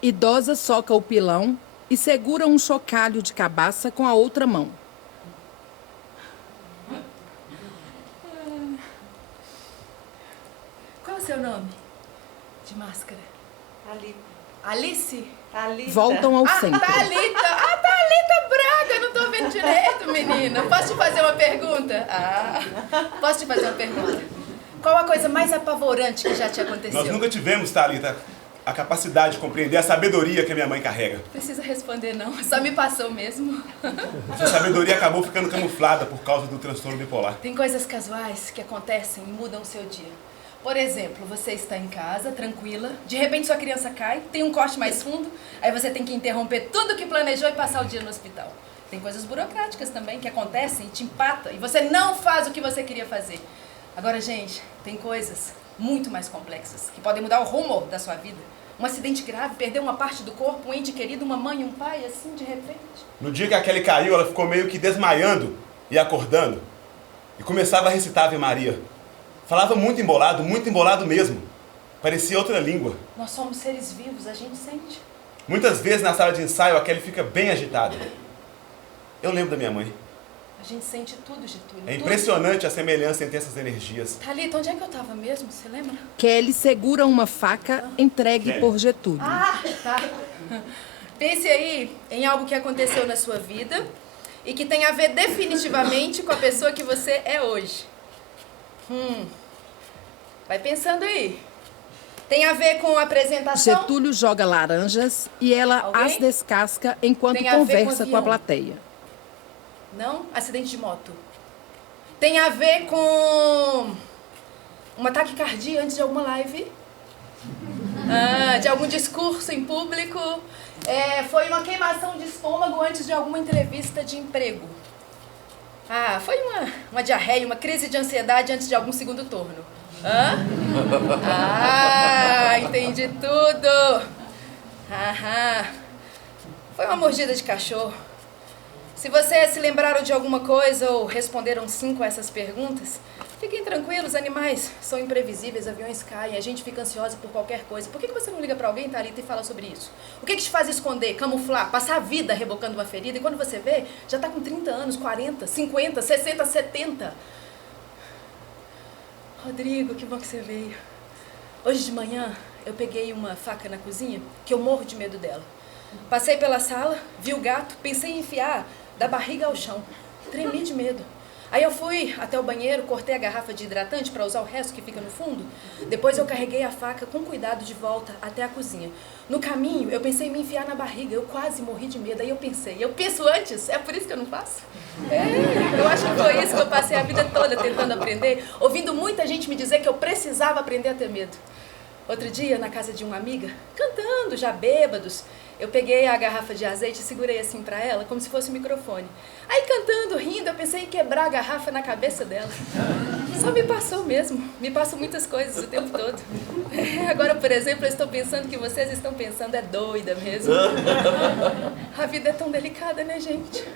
Idosa soca o pilão e segura um chocalho de cabaça com a outra mão. Qual é o seu nome? De máscara. Alice? Voltam ao centro. Thalita! Thalita Braga! Não tô vendo direito, menina. Posso te fazer uma pergunta? Posso te fazer uma pergunta? Qual a coisa mais apavorante que já te aconteceu? Nós nunca tivemos, Thalita, a capacidade de compreender a sabedoria que a minha mãe carrega. Precisa responder, não. Só me passou mesmo. Essa sabedoria acabou ficando camuflada por causa do transtorno bipolar. Tem coisas casuais que acontecem e mudam o seu dia. Por exemplo, você está em casa, tranquila, de repente sua criança cai, tem um corte mais fundo, aí você tem que interromper tudo que planejou e passar o dia no hospital. Tem coisas burocráticas também que acontecem e te empatam, e você não faz o que você queria fazer. Agora, gente, tem coisas muito mais complexas que podem mudar o rumo da sua vida. Um acidente grave, perder uma parte do corpo, um ente querido, uma mãe, um pai, assim, de repente. No dia que a Kelly caiu, ela ficou meio que desmaiando e acordando. E começava a recitar Ave Maria. Falava muito embolado mesmo. Parecia outra língua. Nós somos seres vivos, a gente sente. Muitas vezes na sala de ensaio a Kelly fica bem agitada. Eu lembro da minha mãe. A gente sente tudo, Getúlio. É impressionante a semelhança entre essas energias. Thalita, onde é que eu tava mesmo? Você lembra? Kelly segura uma faca entregue por Getúlio. Tá. Pense aí em algo que aconteceu na sua vida e que tem a ver definitivamente com a pessoa que você é hoje. Vai pensando aí. Tem a ver com a apresentação? Getúlio joga laranjas e ela as descasca enquanto conversa com a plateia. Não? Acidente de moto. Tem a ver com um ataque cardíaco antes de alguma live? De algum discurso em público? Foi uma queimação de estômago antes de alguma entrevista de emprego? Foi uma diarreia, uma crise de ansiedade antes de algum segundo turno? Entendi tudo. Foi uma mordida de cachorro. Se vocês se lembraram de alguma coisa ou responderam sim com essas perguntas, fiquem tranquilos, animais são imprevisíveis, aviões caem, a gente fica ansiosa por qualquer coisa. Por que você não liga pra alguém, Thalita, e fala sobre isso? O que te faz esconder, camuflar, passar a vida rebocando uma ferida e quando você vê, já tá com 30 anos, 40, 50, 60, 70. Rodrigo, que bom que você veio. Hoje de manhã eu peguei uma faca na cozinha que eu morro de medo dela. Passei pela sala, vi o gato, pensei em enfiar da barriga ao chão. Tremi de medo. Aí eu fui até o banheiro, cortei a garrafa de hidratante para usar o resto que fica no fundo. Depois eu carreguei a faca com cuidado de volta até a cozinha. No caminho, eu pensei em me enfiar na barriga. Eu quase morri de medo. Aí eu penso antes, é por isso que eu não faço? Eu acho que foi isso que eu passei a vida toda tentando aprender, ouvindo muita gente me dizer que eu precisava aprender a ter medo. Outro dia, na casa de uma amiga, cantando, já bêbados, eu peguei a garrafa de azeite e segurei assim pra ela, como se fosse um microfone. Aí, cantando, rindo, eu pensei em quebrar a garrafa na cabeça dela. Só me passou mesmo. Me passam muitas coisas o tempo todo. Agora, por exemplo, eu estou pensando que vocês estão pensando, é doida mesmo. A vida é tão delicada, né, gente?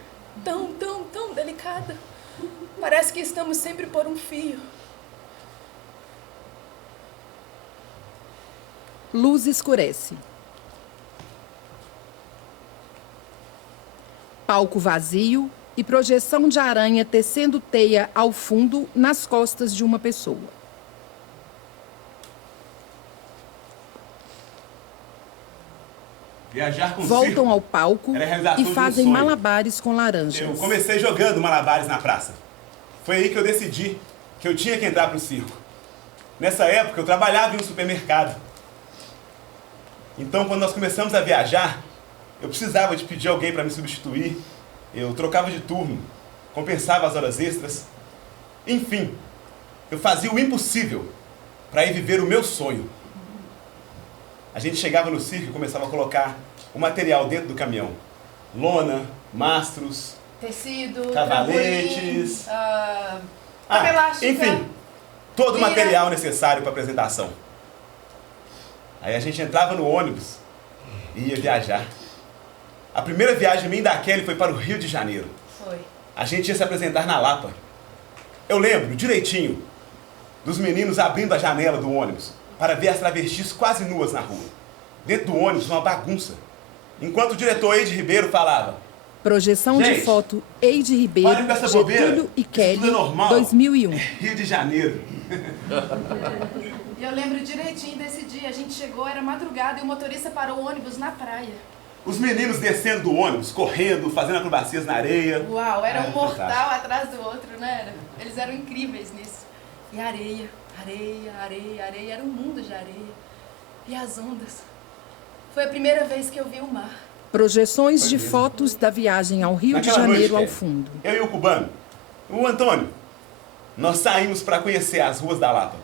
Tão, tão, tão delicada. Parece que estamos sempre por um fio. Luz escurece. Palco vazio e projeção de aranha tecendo teia ao fundo nas costas de uma pessoa. Viajar com Voltam circo ao palco era a realização e de um fazem sonho. malabares com laranjas. Eu comecei jogando malabares na praça. Foi aí que eu decidi que eu tinha que entrar pro circo. Nessa época eu trabalhava em um supermercado. Então, quando nós começamos a viajar, eu precisava de pedir alguém para me substituir. Eu trocava de turno, compensava as horas extras. Enfim, eu fazia o impossível para ir viver o meu sonho. A gente chegava no circo e começava a colocar o material dentro do caminhão. Lona, mastros, tecido, cavaletes, cama elástica, enfim, todo o material necessário para a apresentação. Aí a gente entrava no ônibus e ia viajar. A primeira viagem minha da Kelly foi para o Rio de Janeiro. Foi. A gente ia se apresentar na Lapa. Eu lembro direitinho dos meninos abrindo a janela do ônibus para ver as travestis quase nuas na rua. Dentro do ônibus, uma bagunça. Enquanto o diretor Eide Ribeiro falava. Projeção de Gente, foto Eide Ribeiro, parem com essa bobeira. Getúlio e Kelly, Tudo é normal. 2001. Rio de Janeiro. E eu lembro direitinho desse dia. A gente chegou, era madrugada e o motorista parou o ônibus na praia. Os meninos descendo do ônibus, correndo, fazendo acrobacias na areia. Uau, era um mortal fantástico. atrás do outro, né? Eles eram incríveis nisso. E areia, areia, areia, areia. Era um mundo de areia. E as ondas. Foi a primeira vez que eu vi o mar. Projeções de fotos da viagem ao Rio de Naquela Janeiro noite, ao fundo. Eu e o cubano, o Antônio, nós saímos para conhecer as ruas da Lapa.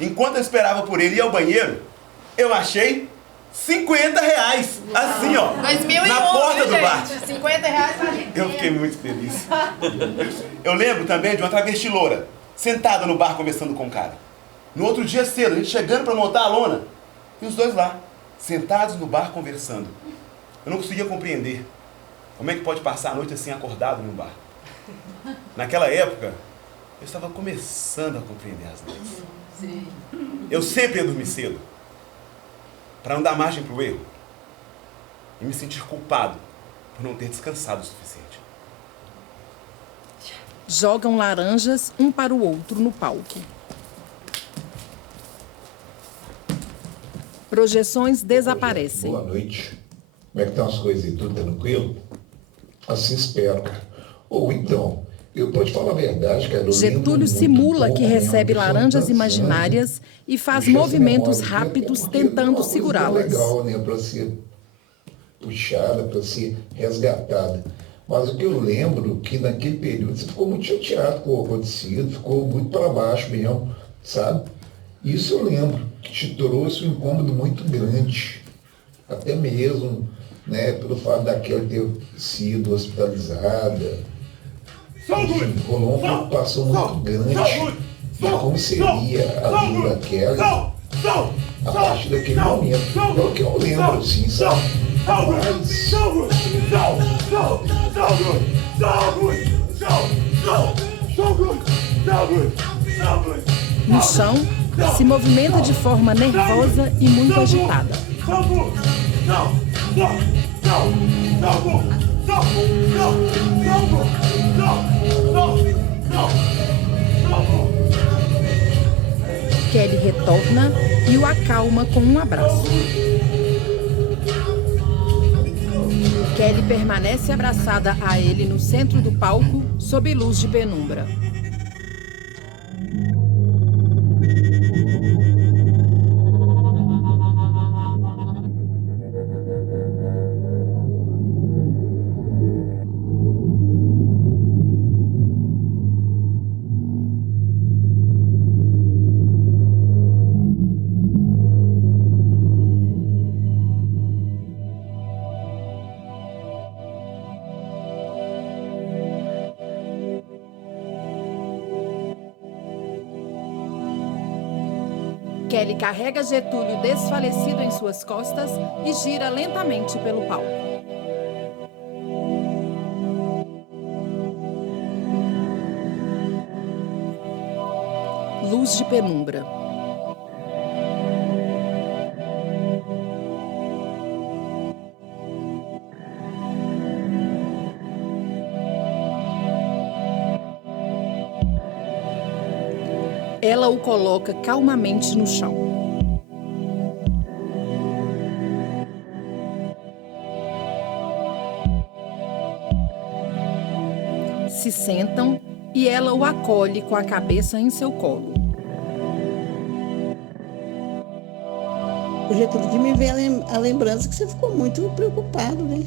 Enquanto eu esperava por ele ir ao banheiro, eu achei R$50. Assim, ó. 2001, na porta do gente? bar. R$50 vale. Eu fiquei muito feliz. Eu lembro também de uma travesti loura, sentada no bar conversando com o cara. No outro dia cedo, a gente chegando para montar a lona, e os dois lá, sentados no bar conversando. Eu não conseguia compreender como é que pode passar a noite assim acordado num bar. Naquela época, eu estava começando a compreender as noites. Sim. Eu sempre ia dormir cedo, para não dar margem para o erro e me sentir culpado por não ter descansado o suficiente. Jogam laranjas um para o outro no palco. Projeções desaparecem. Boa noite. Como é que estão as coisas aí? Tudo tranquilo? Assim espero, cara. Ou então, eu posso te falar a verdade, cara. Getúlio simula que recebe laranjas imaginárias e faz movimentos rápidos tentando segurá-las. Legal, né? Para ser puxada, para ser resgatada. Mas o que eu lembro que naquele período você ficou muito chateado com o acontecido, ficou muito para baixo mesmo, sabe? Isso eu lembro, que te trouxe um incômodo muito grande. Até mesmo, né, pelo fato daquela ter sido hospitalizada. Enfim, rolou uma preocupação muito grande de como seria a vida daquela a partir daquele momento. É o que eu lembro, assim, sabe? Mas... No chão, se movimenta de forma nervosa e muito agitada. Kelly retorna e o acalma com um abraço. Kelly permanece abraçada a ele no centro do palco, sob luz de penumbra. Kelly carrega Getúlio desfalecido em suas costas e gira lentamente pelo palco. Luz de penumbra. Ela o coloca calmamente no chão. Se sentam e ela o acolhe com a cabeça em seu colo. O Getúlio me veio a lembrança que você ficou muito preocupado, né?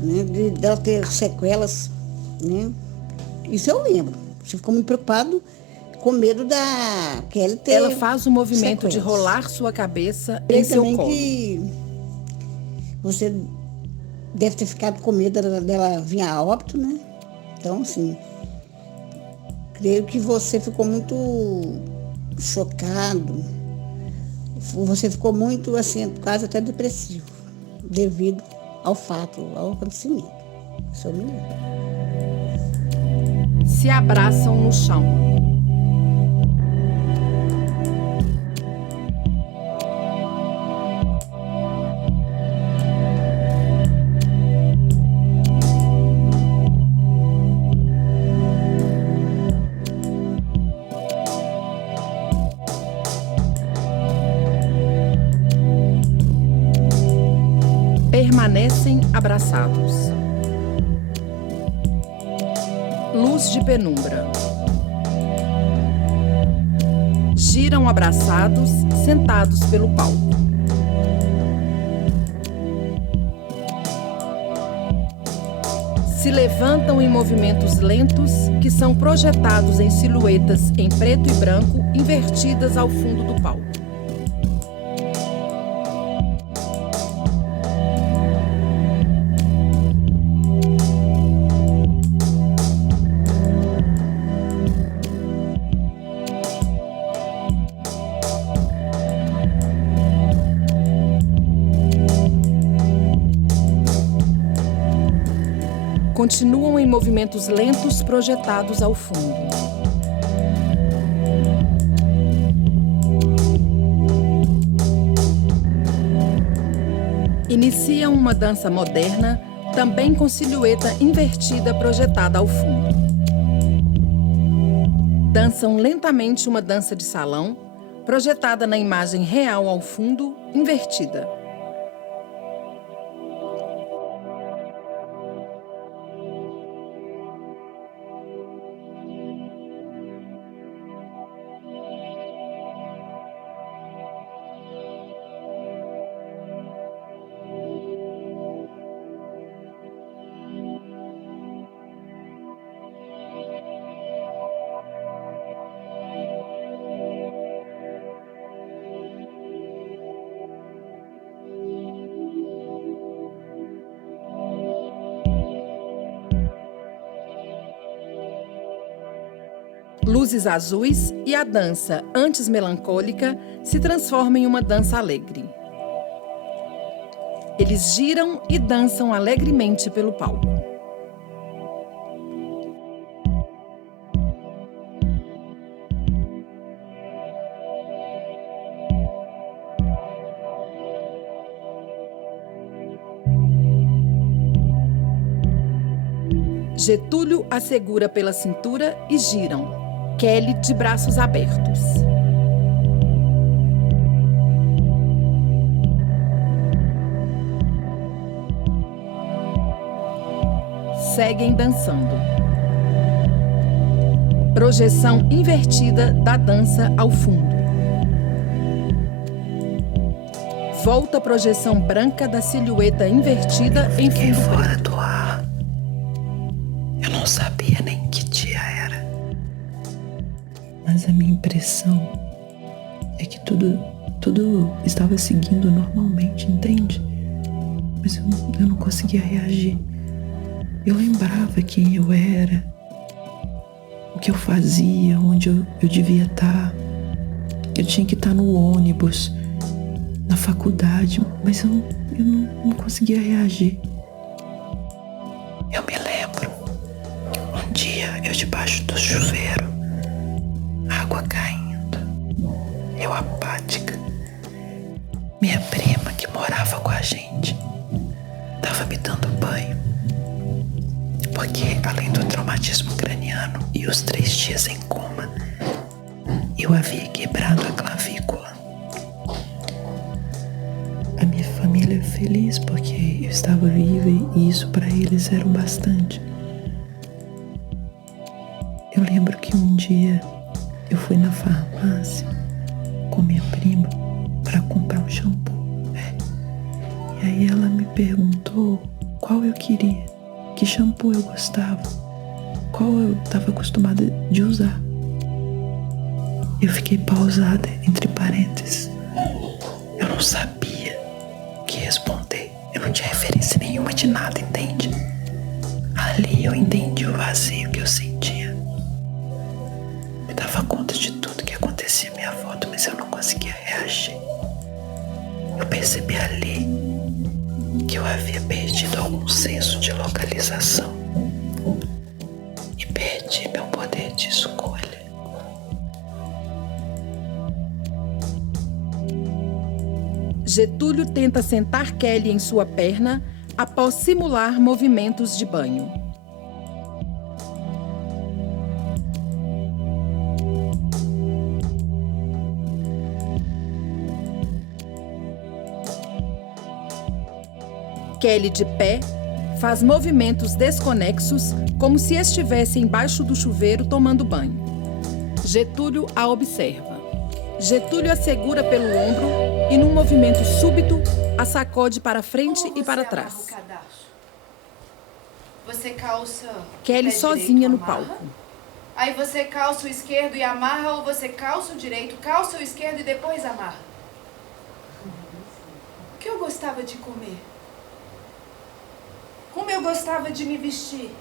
De dela ter sequelas, né? Isso eu lembro. Você ficou muito preocupado, com medo da Kelly ter. Ela faz o movimento sequelas. De rolar sua cabeça em seu colo. Que você deve ter ficado com medo dela vir a óbito, né? Então, assim, creio que você ficou muito chocado. Você ficou muito, assim, quase até depressivo, devido ao fato, ao acontecimento. Isso eu me lembro. Se abraçam no chão. permanecem abraçados. Luz de penumbra. Giram abraçados, sentados pelo palco. Se levantam em movimentos lentos que são projetados em silhuetas em preto e branco invertidas ao fundo do palco. Continuam em movimentos lentos projetados ao fundo. Iniciam uma dança moderna, também com silhueta invertida projetada ao fundo. Dançam lentamente uma dança de salão, projetada na imagem real ao fundo, invertida. Luzes azuis e a dança, antes melancólica, se transforma em uma dança alegre. Eles giram e dançam alegremente pelo palco. Getúlio a segura pela cintura e giram. Kelly de braços abertos. Seguem dançando. Projeção invertida da dança ao fundo. Volta a projeção branca da silhueta invertida em fundo fora do ar. Eu não sabia nem que dia era. Mas a minha impressão é que tudo estava seguindo normalmente, entende? Mas eu não conseguia reagir. Eu lembrava quem eu era, o que eu fazia, onde eu devia estar. Eu tinha que estar no ônibus, na faculdade, mas eu não conseguia reagir. Eu me lembro, um dia eu debaixo do chuveiro, água caindo, eu apática. Minha prima, que morava com a gente, estava me dando banho. Porque, além do traumatismo craniano e os 3 dias em coma, eu havia quebrado a clavícula. A minha família é feliz porque eu estava viva e isso para eles era o bastante. Eu lembro que um dia eu fui na farmácia com minha prima para comprar um shampoo. E aí ela me perguntou qual eu queria, que shampoo eu gostava, qual eu estava acostumada de usar. Eu fiquei pausada entre parênteses. Eu não sabia o que responder. Eu não tinha referência nenhuma de nada, entende? Ali eu entendi o vazio que eu sentia. Me dava conta de tudo que acontecia à minha volta, mas eu não conseguia reagir. Eu percebi ali que eu havia perdido algum senso de localização e perdi meu poder de escolha. Getúlio tenta sentar Kelly em sua perna após simular movimentos de banho. Kelly, de pé, faz movimentos desconexos, como se estivesse embaixo do chuveiro tomando banho. Getúlio a observa. Getúlio a segura pelo ombro e, num movimento súbito, a sacode para frente e para trás. Você calça Kelly o pé sozinha direito, no amarra. palco. Aí você calça o esquerdo e amarra, ou você calça o direito, calça o esquerdo e depois amarra. O que eu gostava de comer? Como eu gostava de me vestir?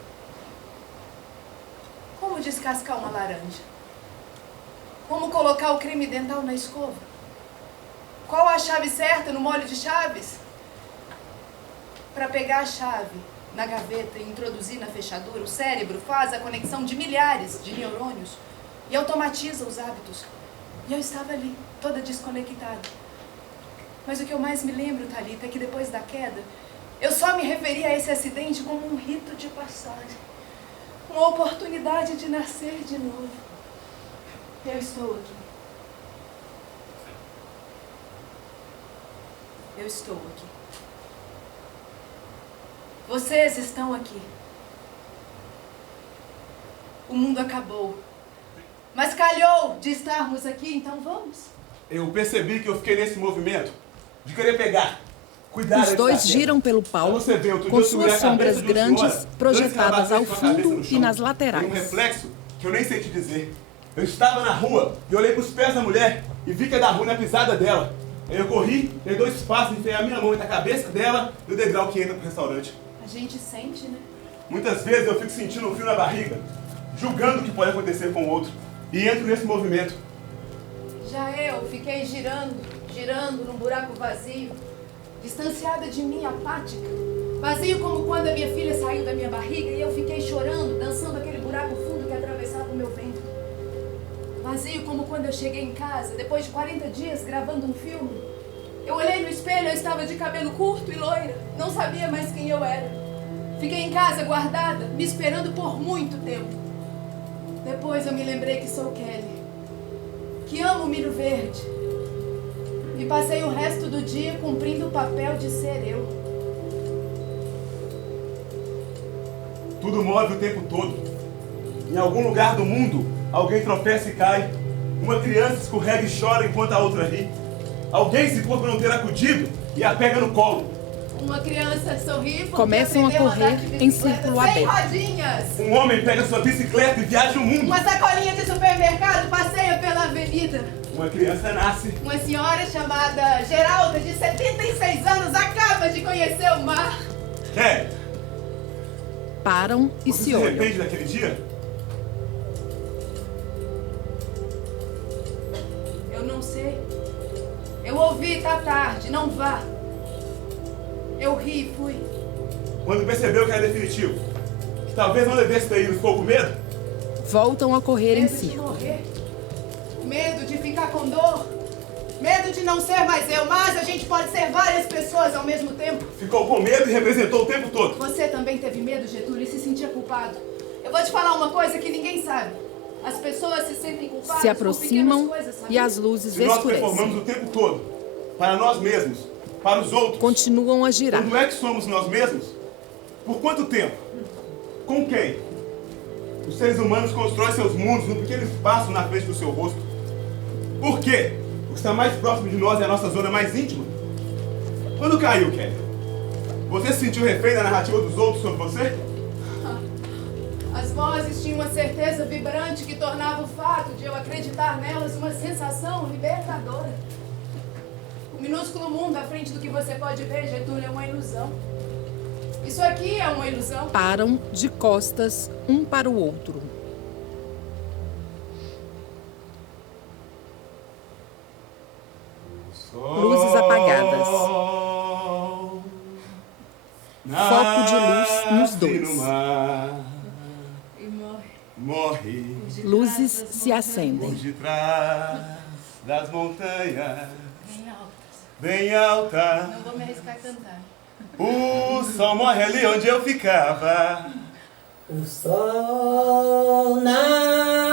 Como descascar uma laranja? Como colocar o creme dental na escova? Qual a chave certa no molho de chaves? Para pegar a chave na gaveta e introduzir na fechadura, o cérebro faz a conexão de milhares de neurônios e automatiza os hábitos. E eu estava ali, toda desconectada. Mas o que eu mais me lembro, Thalita, é que depois da queda, eu só me referi a esse acidente como um rito de passagem. Uma oportunidade de nascer de novo. Eu estou aqui. Eu estou aqui. Vocês estão aqui. O mundo acabou. Mas calhou de estarmos aqui, então vamos. Eu percebi que eu fiquei nesse movimento de querer pegar, cuidar. Os dois giram pelo palco, com suas sombras grandes projetadas ao fundo e nas laterais. Um reflexo que eu nem sei te dizer. Eu estava na rua e olhei para os pés da mulher e vi que é da rua na pisada dela. Aí eu corri, dei 2 passos, enfiei a minha mão entre a cabeça dela e o degrau que entra pro restaurante. A gente sente, né? Muitas vezes eu fico sentindo um frio na barriga, julgando o que pode acontecer com o outro, e entro nesse movimento. Já eu fiquei girando num buraco vazio, distanciada de mim, apática. Vazio como quando a minha filha saiu da minha barriga e eu fiquei chorando, dançando aquele buraco fundo que atravessava o meu ventre. Vazio como quando eu cheguei em casa, depois de 40 dias gravando um filme. Eu olhei no espelho, eu estava de cabelo curto e loira, não sabia mais quem eu era. Fiquei em casa guardada, me esperando por muito tempo. Depois eu me lembrei que sou Kelly, que amo milho verde. E passei o resto do dia cumprindo o papel de ser eu. Tudo move o tempo todo. Em algum lugar do mundo, alguém tropeça e cai. Uma criança escorrega e chora enquanto a outra ri. Alguém se por não ter acudido e a pega no colo. Uma criança sorri porque começam a correr em círculo sem aberto. rodinhas. Um homem pega sua bicicleta e viaja o mundo. Uma sacolinha de supermercado passeia pela avenida. Uma criança nasce. Uma senhora chamada Geralda, de 76 anos, acaba de conhecer o mar. É. Param e Você se olham. arrepende daquele dia? Eu não sei. Eu ouvi, tá tarde, não vá. Eu ri e fui. Quando percebeu que era definitivo, que talvez não devesse ter ido, ficou com medo? Voltam a correr em Medo de círculo. morrer. Medo de ficar com dor. Medo de não ser mais eu, mas a gente pode ser várias pessoas ao mesmo tempo. Ficou com medo e representou o tempo todo. Você também teve medo, Getúlio, e se sentia culpado. Eu vou te falar uma coisa que ninguém sabe. As pessoas se sentem culpadas Se por aproximam pequenas coisas, sabe? e as luzes Se nós escurecem. performamos o tempo todo, para nós mesmos, para os outros, Continuam a girar. quando é que somos nós mesmos? Por quanto tempo? Com quem? Os seres humanos constroem seus mundos num pequeno espaço na frente do seu rosto. Por quê? O que está mais próximo de nós é a nossa zona mais íntima. Quando caiu, Kelly? Você se sentiu refém da narrativa dos outros sobre você? As vozes tinham uma certeza vibrante que tornava o fato de eu acreditar nelas uma sensação libertadora. O minúsculo mundo à frente do que você pode ver, Getúlio, é uma ilusão. Isso aqui é uma ilusão. Param de costas um para o outro. Luzes apagadas. Foco de luz nos dois. E morre. Morre. Luzes se acendem. Por detrás das montanhas, Bem altas. bem alta. Não vou me arriscar a cantar. O sol morre ali onde eu ficava. O sol nasce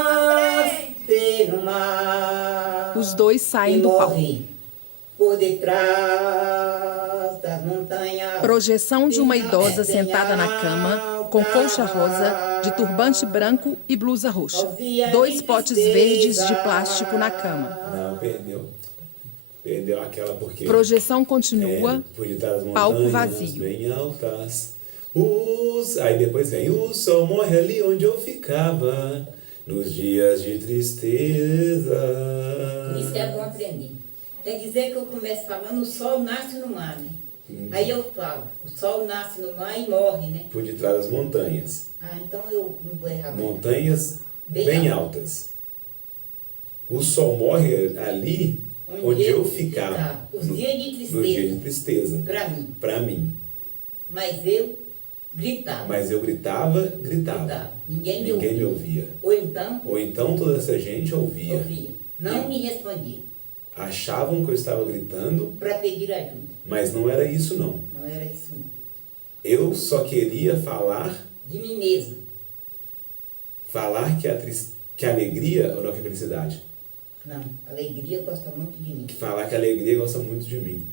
no mar. Os dois saem do palco. Por detrás das montanhas. Projeção de uma idosa sentada na cama, com colcha rosa, de turbante branco e blusa roxa. 2 potes verdes de plástico na cama. Não, perdeu. Perdeu aquela porque... Projeção continua, por detrás das palco montanhas vazio. bem altas. Aí depois vem o sol morre ali onde eu ficava, nos dias de tristeza. Por isso que é bom aprender. Quer dizer que eu começo falando, o sol nasce no mar, né? Aí eu falo, o sol nasce no mar e morre, né? Por detrás das montanhas. Ah, então eu não vou errar. Montanhas bem altas. O sol morre ali onde eu ficava. Os dias de tristeza. Nos dias de tristeza. Pra mim. Mas eu gritava. Mas eu gritava. Ninguém me ouvia. Ou então toda essa gente ouvia. Não me respondia. Achavam que eu estava gritando. Para pedir ajuda. Mas não era isso não. Não era isso não. Eu só queria falar... de mim mesmo. Falar que a alegria ou não que a felicidade? Não, a alegria gosta muito de mim. Falar que a alegria gosta muito de mim.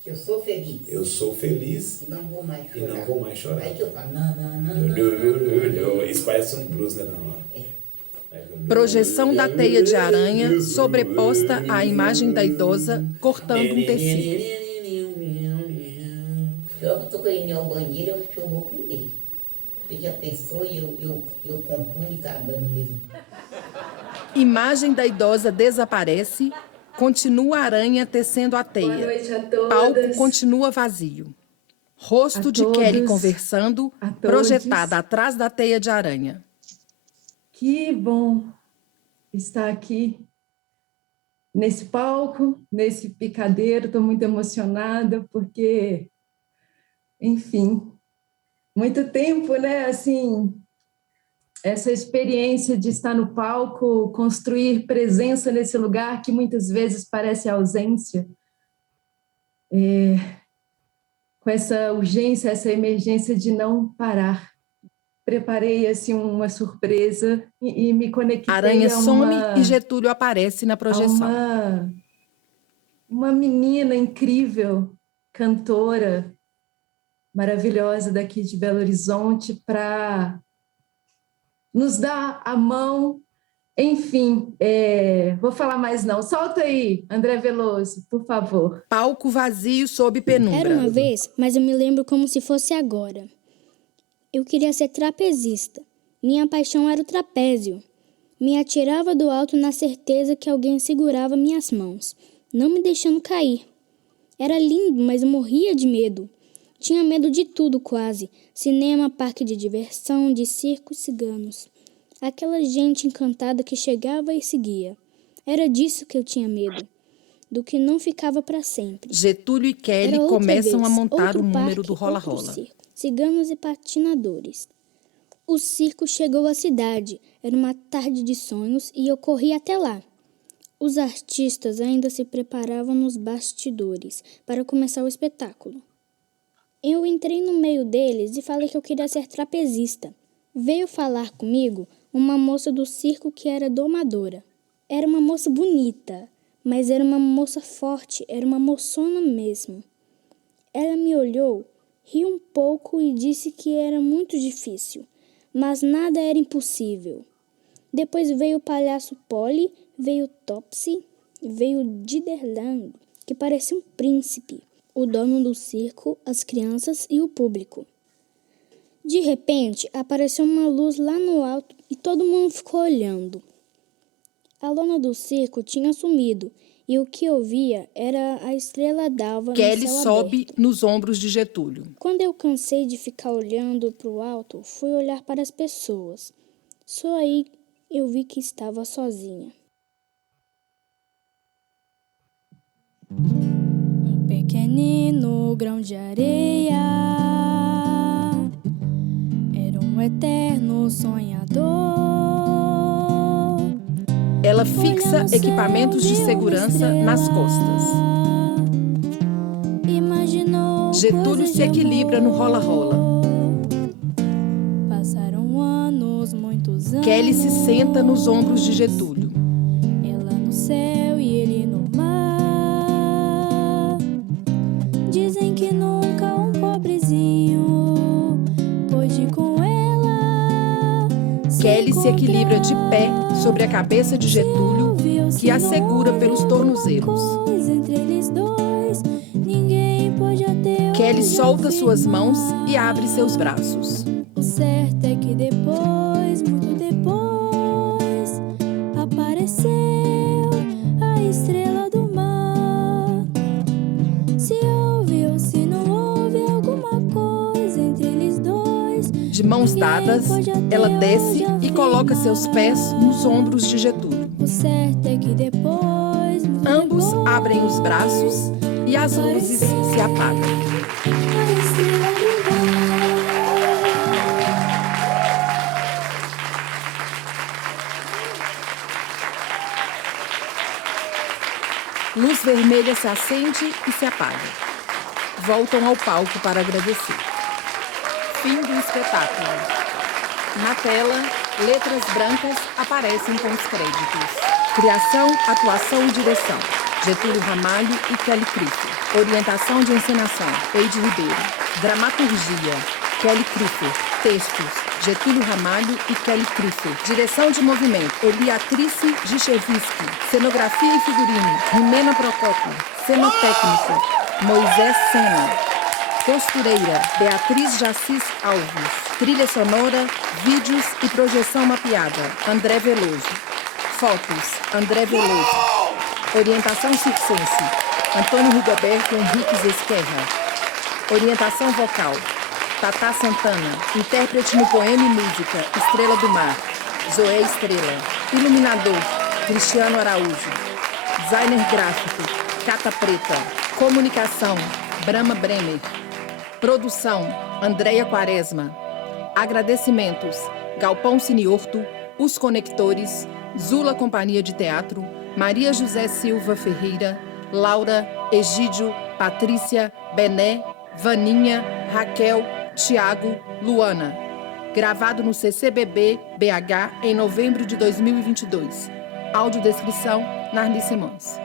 Que eu sou feliz. Eu sou feliz. E não vou mais chorar. E não vou mais chorar. Aí que eu falo, não. Isso parece um blues, né, na hora. Projeção da teia de aranha sobreposta à imagem da idosa cortando um tecido. Eu estou querendo ir ao banheiro, eu acho que eu vou primeiro. Você já pensou e eu compunho cagando mesmo. Imagem da idosa desaparece, continua a aranha tecendo a teia. Boa noite a todas. Palco continua vazio. Rosto de Kelly conversando, projetada atrás da teia de aranha. Que bom estar aqui nesse palco, nesse picadeiro. Estou muito emocionada porque, enfim, muito tempo, né? Assim, essa experiência de estar no palco, construir presença nesse lugar que muitas vezes parece ausência. Com essa urgência, essa emergência de não parar. Preparei assim uma surpresa e me conectei Aranha a some e Getúlio aparece na projeção. Uma menina incrível, cantora, maravilhosa daqui de Belo Horizonte, para nos dar a mão. Enfim, vou falar mais não. Solta aí, André Veloso, por favor. Palco vazio sob penumbra. Era uma vez, mas eu me lembro como se fosse agora. Eu queria ser trapezista. Minha paixão era o trapézio. Me atirava do alto na certeza que alguém segurava minhas mãos, não me deixando cair. Era lindo, mas eu morria de medo. Tinha medo de tudo quase. Cinema, parque de diversão, de circos ciganos. Aquela gente encantada que chegava e seguia. Era disso que eu tinha medo. Do que não ficava para sempre. Getúlio e Kelly começam a montar o número do rola-rola. Ciganos e patinadores. O circo chegou à cidade. Era uma tarde de sonhos e eu corri até lá. Os artistas ainda se preparavam nos bastidores para começar o espetáculo. Eu entrei no meio deles e falei que eu queria ser trapezista. Veio falar comigo uma moça do circo que era domadora. Era uma moça bonita, mas era uma moça forte, era uma moçona mesmo. Ela me olhou, riu um pouco e disse que era muito difícil, mas nada era impossível. Depois veio o palhaço Polly, veio Topsy, veio Diderland, que parecia um príncipe, o dono do circo, as crianças e o público. De repente, apareceu uma luz lá no alto e todo mundo ficou olhando. A lona do circo tinha sumido e o que eu via era a estrela d'alva no céu aberto. Kelly sobe nos ombros de Getúlio. Quando eu cansei de ficar olhando para o alto, fui olhar para as pessoas. Só aí eu vi que estava sozinha. Um pequenino grão de areia era um eterno sonhador. Ela fixa equipamentos de segurança nas costas. Getúlio se equilibra no rola-rola. Passaram anos, muitos anos. Kelly se senta nos ombros de Getúlio. Ela no céu e ele no mar. Dizem que nunca Kelly se equilibra de pé sobre a cabeça de Getúlio, que a segura pelos tornozelos. Kelly solta suas mãos e abre seus braços. O certo é que depois, muito depois, apareceu a estrela do mar. Se houve ou se não houve alguma coisa entre eles dois. De mãos dadas, ela desce e coloca seus pés nos ombros de Getúlio. O certo é que depois, muito Ambos abrem os braços e as luzes se apagam. Luz vermelha se acende e se apaga. Voltam ao palco para agradecer. Fim do espetáculo. Na tela, letras brancas aparecem com os créditos. Criação, atuação e direção: Getúlio Ramalho e Kelly Criffer. Orientação de encenação: Eide Ribeiro. Dramaturgia: Kelly Criffer. Textos: Getúlio Ramalho e Kelly Criffer. Direção de movimento: Eliatrice Gichevisky. Cenografia e figurino: Rimena Procópio. Cenotécnico: Moisés Sena. Costureira: Beatriz Jacis Alves. Trilha sonora, vídeos e projeção mapeada: André Veloso. Fotos: André Veloso. Orientação circense: Antônio Rigoberto Henriques Esquerra. Orientação vocal: Tatá Santana. Intérprete no poema e música: Estrela do Mar, Zoé Estrela. Iluminador: Cristiano Araújo. Designer gráfico: Cata Preta. Comunicação: Brahma Bremer. Produção: Andréia Quaresma. Agradecimentos: Galpão Ciniorto, Os Conectores, Zula Companhia de Teatro, Maria José Silva Ferreira, Laura, Egídio, Patrícia, Bené, Vaninha, Raquel, Tiago, Luana. Gravado no CCBB BH em novembro de 2022. Audiodescrição: Narli Simões.